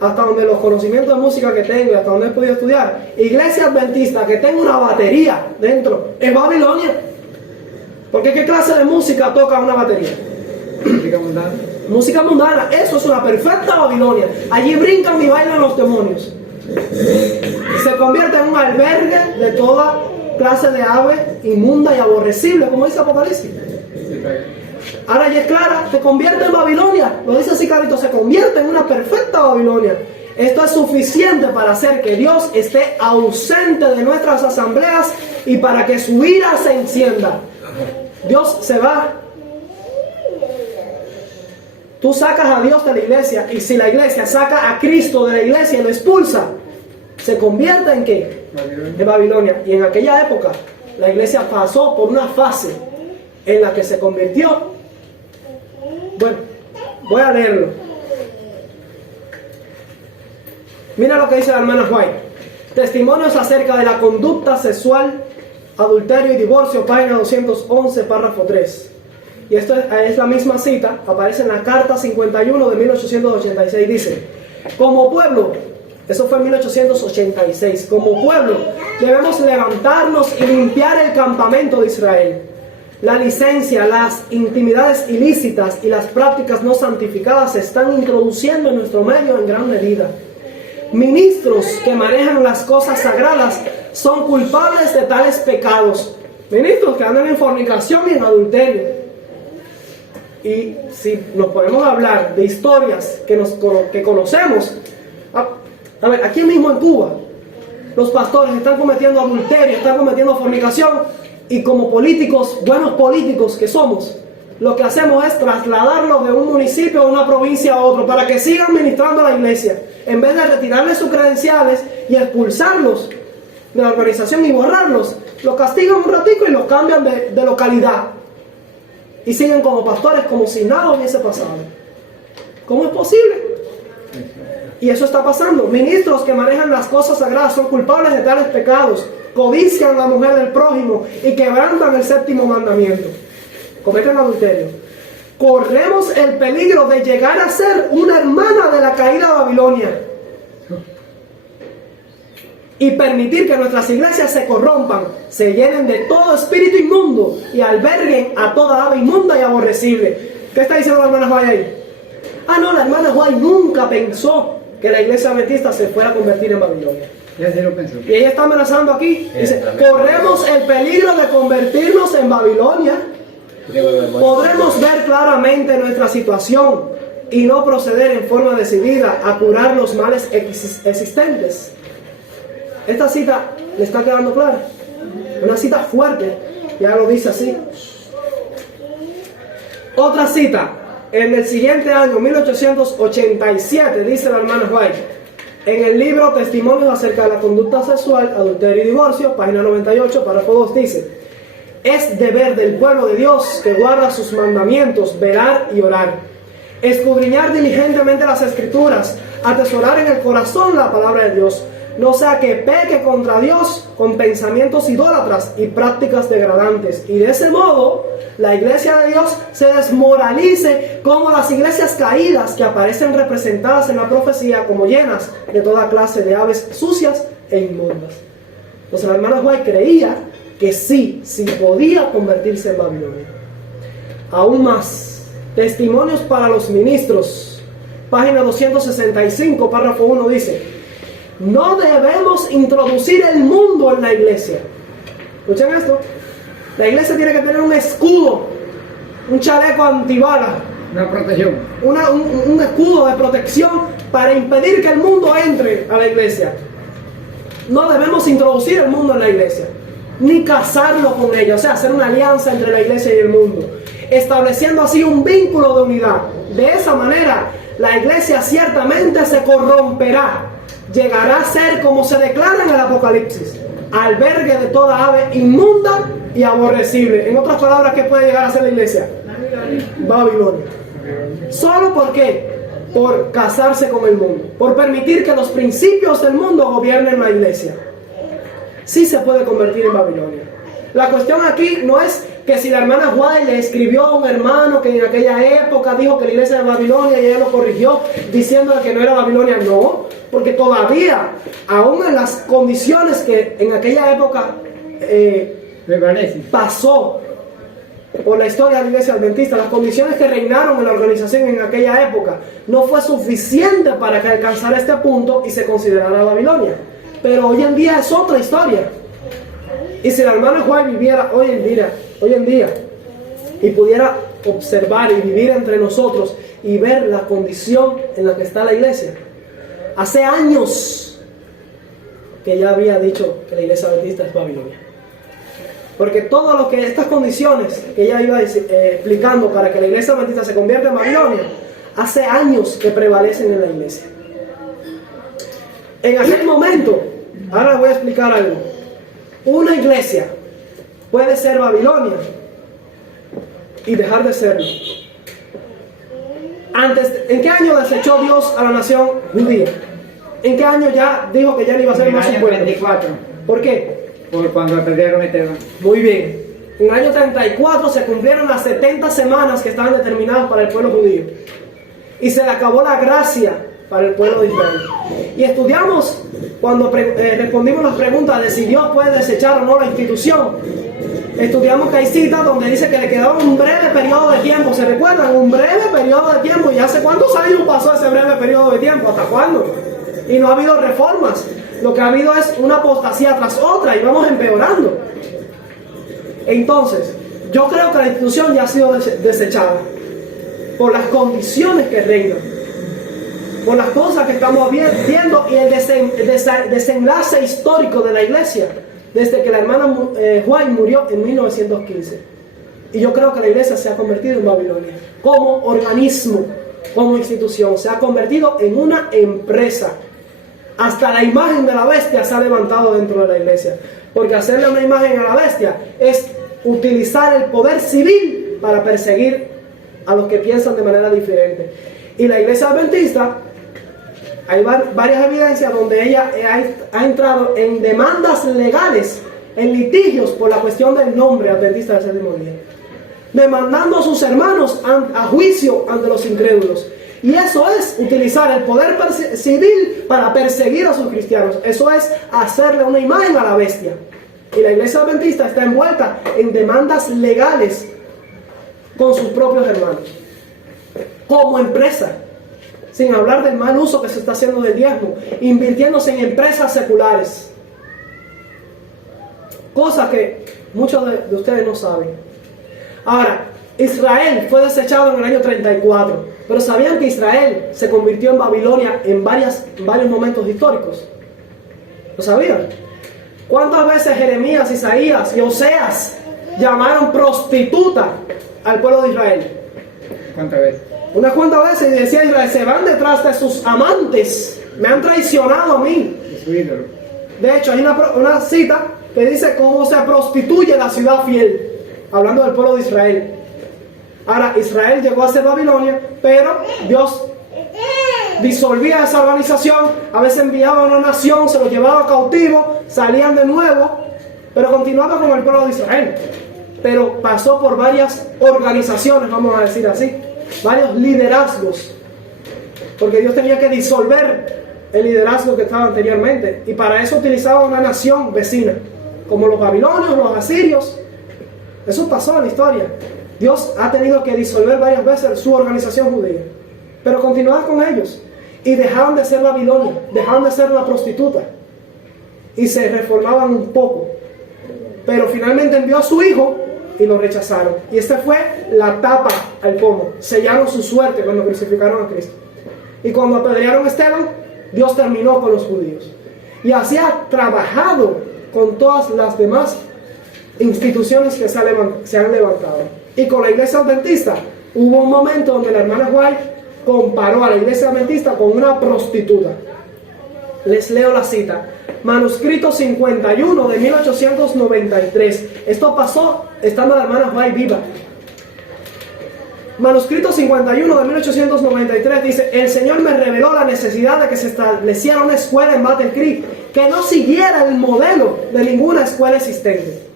hasta donde los conocimientos de música que tengo y hasta donde he podido estudiar, iglesia adventista que tenga una batería dentro, es Babilonia. Porque ¿qué clase de música toca una batería? Música mundana. Música mundana, eso es una perfecta Babilonia. Allí brincan y bailan los demonios. Se convierte en un albergue de toda clase de ave inmunda y aborrecible, como dice Apocalipsis. Ahora ya es clara, se convierte en Babilonia. Lo dice así clarito, se convierte en una perfecta Babilonia. Esto es suficiente para hacer que Dios esté ausente de nuestras asambleas y para que su ira se encienda. Dios se va. Tú sacas a Dios de la iglesia, y si la iglesia saca a Cristo de la iglesia y lo expulsa, se convierte en ¿qué? Babilonia. En Babilonia. Y en aquella época la iglesia pasó por una fase en la que se convirtió. Bueno, voy a leerlo. Mira lo que dice la hermana White. Testimonios acerca de la conducta sexual, adulterio y divorcio, página 211, párrafo 3. Y esto es la misma cita, aparece en la Carta 51 de 1886. Dice: como pueblo, eso fue en 1886, como pueblo debemos levantarnos y limpiar el campamento de Israel. La licencia, las intimidades ilícitas y las prácticas no santificadas se están introduciendo en nuestro medio en gran medida. Ministros que manejan las cosas sagradas son culpables de tales pecados. Ministros que andan en fornicación y en adulterio. Y si nos podemos hablar de historias que conocemos, a ver, aquí mismo en Cuba, los pastores están cometiendo adulterio, están cometiendo fornicación, y como políticos, buenos políticos que somos, lo que hacemos es trasladarlos de un municipio a una provincia a otro para que sigan ministrando a la iglesia, en vez de retirarles sus credenciales y expulsarlos de la organización y borrarlos. Los castigan un ratico y los cambian de localidad. Y siguen como pastores como si nada hubiese pasado. ¿Cómo es posible? Y eso está pasando. Ministros que manejan las cosas sagradas son culpables de tales pecados. codician la mujer del prójimo y quebrantan el séptimo mandamiento, cometen adulterio. Corremos el peligro de llegar a ser una hermana de la caída de Babilonia y permitir que nuestras iglesias se corrompan, se llenen de todo espíritu inmundo y alberguen a toda ave inmunda y aborrecible. ¿Qué está diciendo la hermana White ahí? Ah, no, la hermana White nunca pensó que la iglesia adventista se fuera a convertir en Babilonia. Ya se lo pensó. Y ella está amenazando aquí. Dice, corremos el peligro de convertirnos en Babilonia. Podremos ver claramente nuestra situación y no proceder en forma decidida a curar los males existentes. Esta cita le está quedando clara. Una cita fuerte. Ya lo dice así. Otra cita. En el siguiente año, 1887, dice la hermana White, en el libro Testimonios acerca de la conducta sexual, adulterio y divorcio, página 98, párrafo 2, dice: es deber del pueblo de Dios que guarda sus mandamientos, velar y orar, escudriñar diligentemente las escrituras, atesorar en el corazón la palabra de Dios, no sea que peque contra Dios con pensamientos idólatras y prácticas degradantes, y de ese modo la iglesia de Dios se desmoralice como las iglesias caídas que aparecen representadas en la profecía como llenas de toda clase de aves sucias e inmundas. Entonces la hermana White creía que sí podía convertirse en Babilonia. Aún más, testimonios para los ministros, página 265, párrafo 1 dice: no debemos introducir el mundo en la iglesia. ¿Escuchan esto? La iglesia tiene que tener un escudo, un chaleco antibala, Una protección. un escudo de protección para impedir que el mundo entre a la iglesia. No debemos introducir el mundo en la iglesia, ni casarlo con ella, o sea, hacer una alianza entre la iglesia y el mundo, estableciendo así un vínculo de unidad. De esa manera, la iglesia ciertamente se corromperá, llegará a ser, como se declara en el Apocalipsis, albergue de toda ave inmunda y aborrecible. En otras palabras, ¿qué puede llegar a ser la iglesia? Babilonia. ¿Solo por qué? Por casarse con el mundo, por permitir que los principios del mundo gobiernen la iglesia. Sí se puede convertir en Babilonia. La cuestión aquí no es que si la hermana White le escribió a un hermano que en aquella época dijo que la iglesia era Babilonia y ella lo corrigió diciendo que no era Babilonia. No, porque todavía, aún en las condiciones que en aquella época pasó por la historia de la iglesia adventista, las condiciones que reinaron en la organización en aquella época no fue suficiente para que alcanzara este punto y se considerara Babilonia. Pero hoy en día es otra historia. Y si la hermana White viviera hoy en día y pudiera observar y vivir entre nosotros y ver la condición en la que está la iglesia, hace años que ya había dicho que la iglesia adventista es Babilonia. Porque todo lo que estas condiciones que ella iba explicando para que la iglesia adventista se convierta en Babilonia, hace años que prevalecen en la iglesia. En aquel momento, ahora voy a explicar algo. Una iglesia puede ser Babilonia y dejar de serlo. ¿En qué año desechó Dios a la nación judía? ¿En qué año ya dijo que ya no iba a ser más su pueblo? 24. ¿Por qué? Por cuando perdieron Esteban. Muy bien. En el año 34 se cumplieron las 70 semanas que estaban determinadas para el pueblo judío. Y se le acabó la gracia para el pueblo de Israel. Y estudiamos, cuando respondimos las preguntas de si Dios puede desechar o no la institución, estudiamos que hay citas donde dice que le quedaba un breve periodo de tiempo. ¿Se recuerdan? Un breve periodo de tiempo. ¿Y hace cuántos años pasó ese breve periodo de tiempo? ¿Hasta cuándo? Y no ha habido reformas. Lo que ha habido es una apostasía tras otra y vamos empeorando. Entonces, yo creo que la institución ya ha sido desechada por las condiciones que reinan, por las cosas que estamos viendo y el desenlace histórico de la iglesia desde que la hermana White murió en 1915. Y yo creo que la iglesia se ha convertido en Babilonia como organismo, como institución. Se ha convertido en una empresa. Hasta la imagen de la bestia se ha levantado dentro de la iglesia, porque hacerle una imagen a la bestia es utilizar el poder civil para perseguir a los que piensan de manera diferente. Y la iglesia adventista hay varias evidencias donde ella ha entrado en demandas legales, en litigios por la cuestión del nombre adventista del séptimo día, demandando a sus hermanos a juicio ante los incrédulos. Y eso es utilizar el poder civil para perseguir a sus cristianos. Eso es hacerle una imagen a la bestia. Y la iglesia adventista está envuelta en demandas legales con sus propios hermanos, como empresa, sin hablar del mal uso que se está haciendo del diezmo, invirtiéndose en empresas seculares, cosa que muchos de ustedes no saben. Ahora, Israel fue desechado en el año 34, pero ¿sabían que Israel se convirtió en Babilonia en varios momentos históricos? ¿Lo sabían? ¿Cuántas veces Jeremías, Isaías y Oseas llamaron prostituta al pueblo de Israel? ¿Cuántas veces? Unas cuantas veces, y decía Israel, se van detrás de sus amantes, me han traicionado a mí. Es su ídolo. De hecho, hay una cita que dice cómo se prostituye la ciudad fiel, hablando del pueblo de Israel. Ahora, Israel llegó a ser Babilonia, pero Dios disolvía esa organización, a veces enviaba a una nación, se los llevaba cautivo, salían de nuevo, pero continuaba con el pueblo de Israel. Pero pasó por varias organizaciones, vamos a decir así, varios liderazgos, porque Dios tenía que disolver el liderazgo que estaba anteriormente, y para eso utilizaba una nación vecina, como los babilonios, los asirios. Eso pasó en la historia. Dios ha tenido que disolver varias veces su organización judía, pero continuaba con ellos, y dejaban de ser Babilonia, dejaban de ser una prostituta, y se reformaban un poco, pero finalmente envió a su hijo y lo rechazaron, y esta fue la tapa al pomo. Sellaron su suerte cuando crucificaron a Cristo, y cuando apedrearon a Esteban, Dios terminó con los judíos, y así ha trabajado con todas las demás instituciones que se han levantado. Y con la iglesia adventista hubo un momento donde la hermana White comparó a la iglesia adventista con una prostituta. Les leo la cita: manuscrito 51 de 1893. Esto pasó estando la hermana White viva. Manuscrito 51 de 1893 dice: el Señor me reveló la necesidad de que se estableciera una escuela en Battle Creek que no siguiera el modelo de ninguna escuela existente.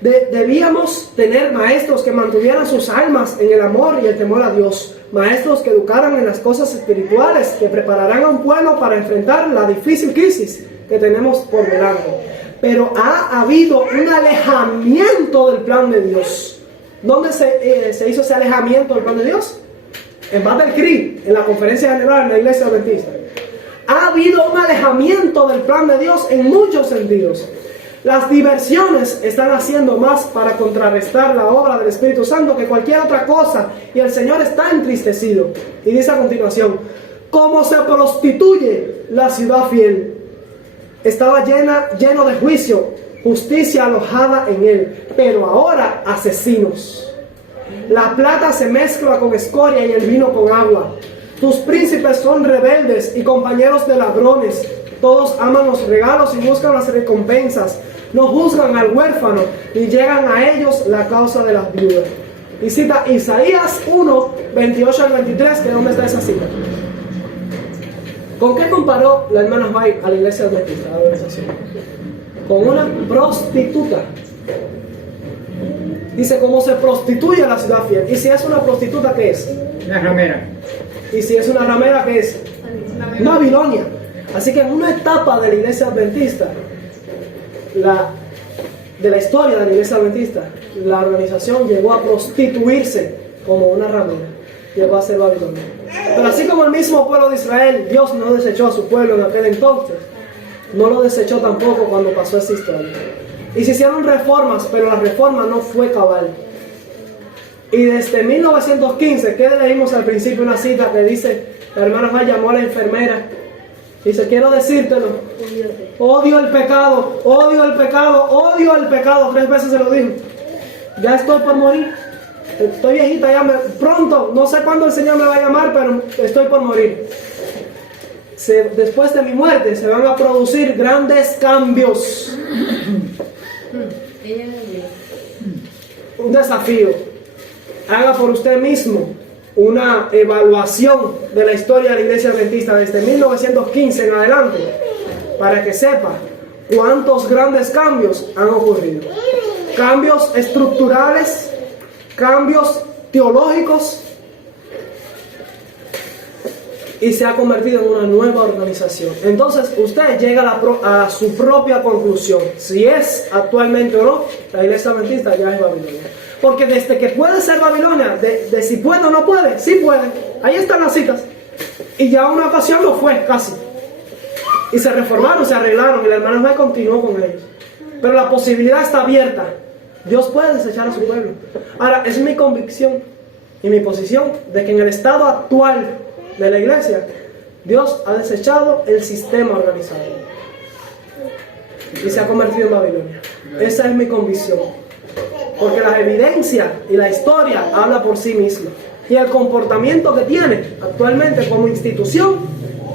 Debíamos tener maestros que mantuvieran sus almas en el amor y el temor a Dios, maestros que educaran en las cosas espirituales, que prepararán a un pueblo para enfrentar la difícil crisis que tenemos por delante. Pero ha habido un alejamiento del plan de Dios. ¿Dónde se hizo ese alejamiento del plan de Dios? En Battle Creek, en la conferencia general en la iglesia adventista. Ha habido un alejamiento del plan de Dios en muchos sentidos. Las diversiones están haciendo más para contrarrestar la obra del Espíritu Santo que cualquier otra cosa, y el Señor está entristecido. Y dice a continuación: como se prostituye la ciudad fiel, estaba lleno de juicio, justicia alojada en él, pero ahora asesinos. La plata se mezcla con escoria y el vino con agua. Tus príncipes son rebeldes y compañeros de ladrones. Todos aman los regalos y buscan las recompensas. No juzgan al huérfano y llegan a ellos la causa de las viudas. Y cita Isaías 1, 28 al 23, que ¿dónde está esa cita? ¿Con qué comparó la hermana White a la iglesia adventista, la organización? Con una prostituta. Dice: cómo se prostituye la ciudad fiel. Y si es una prostituta, ¿qué es? Una ramera. Y si es una ramera, ¿qué es? Babilonia. Así que en una etapa de la iglesia adventista, de la historia de la iglesia adventista, la organización llegó a prostituirse como una ramera, llegó a ser Babilonia. Pero así como el mismo pueblo de Israel, Dios no desechó a su pueblo en aquel entonces, no lo desechó tampoco cuando pasó esa historia. Y se hicieron reformas, pero la reforma no fue cabal. Y desde 1915, ¿qué leímos al principio? Una cita que dice, la hermana Juan llamó a la enfermera, dice: quiero decírtelo, odio el pecado, odio el pecado, odio el pecado. 3 veces se lo dijo. Ya estoy por morir, estoy viejita ya, pronto, no sé cuándo el Señor me va a llamar, pero estoy por morir. Después de mi muerte se van a producir grandes cambios. Un desafío: haga por usted mismo una evaluación de la historia de la Iglesia Adventista desde 1915 en adelante, para que sepa cuántos grandes cambios han ocurrido. Cambios estructurales, cambios teológicos, y se ha convertido en una nueva organización. Entonces usted llega a su propia conclusión, si es actualmente o no, la Iglesia Adventista ya es Babilonia. Porque desde que puede ser Babilonia, de si puede o no puede, sí puede. Ahí están las citas. Y ya una ocasión lo fue, casi. Y se reformaron, se arreglaron, y la hermana May continuó con ellos. Pero la posibilidad está abierta. Dios puede desechar a su pueblo. Ahora, es mi convicción y mi posición de que en el estado actual de la iglesia, Dios ha desechado el sistema organizado y se ha convertido en Babilonia. Esa es mi convicción, porque las evidencias y la historia habla por sí misma, y el comportamiento que tiene actualmente como institución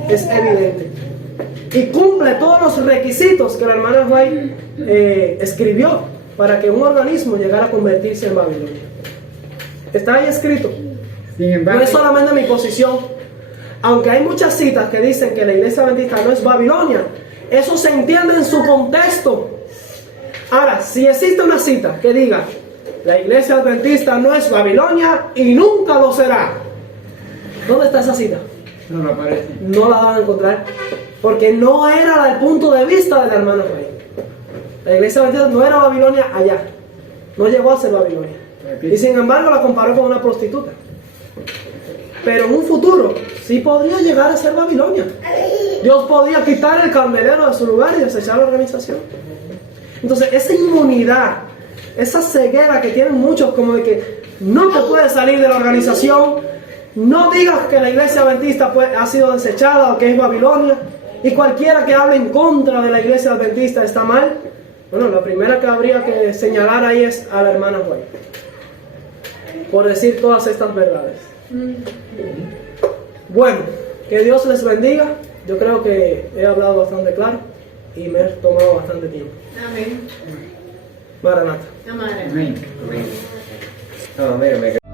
es evidente y cumple todos los requisitos que la hermana White escribió para que un organismo llegara a convertirse en Babilonia. Está ahí escrito. Sin embargo, No es solamente mi posición. Aunque hay muchas citas que dicen que la Iglesia Adventista no es Babilonia, eso se entiende en su contexto. Ahora, si existe una cita que diga la Iglesia Adventista no es Babilonia y nunca lo será, ¿dónde está esa cita? no lo aparece. No la van a encontrar, porque no era el punto de vista de la hermana Rey. La Iglesia Adventista no era Babilonia allá, no llegó a ser Babilonia, y sin embargo la comparó con una prostituta. Pero en un futuro sí podría llegar a ser Babilonia. Dios podía quitar el candelero de su lugar y desechar la organización. Entonces esa inmunidad, esa ceguera que tienen muchos, como de que no te puedes salir de la organización, no digas que la Iglesia Adventista ha sido desechada o que es Babilonia, y cualquiera que hable en contra de la Iglesia Adventista está mal. Bueno, la primera que habría que señalar ahí es a la hermana White, por decir todas estas verdades. Bueno, que Dios les bendiga. Yo creo que he hablado bastante claro y me he tomado bastante tiempo. Amén. Maranata. Amén. Amén. No, mira, me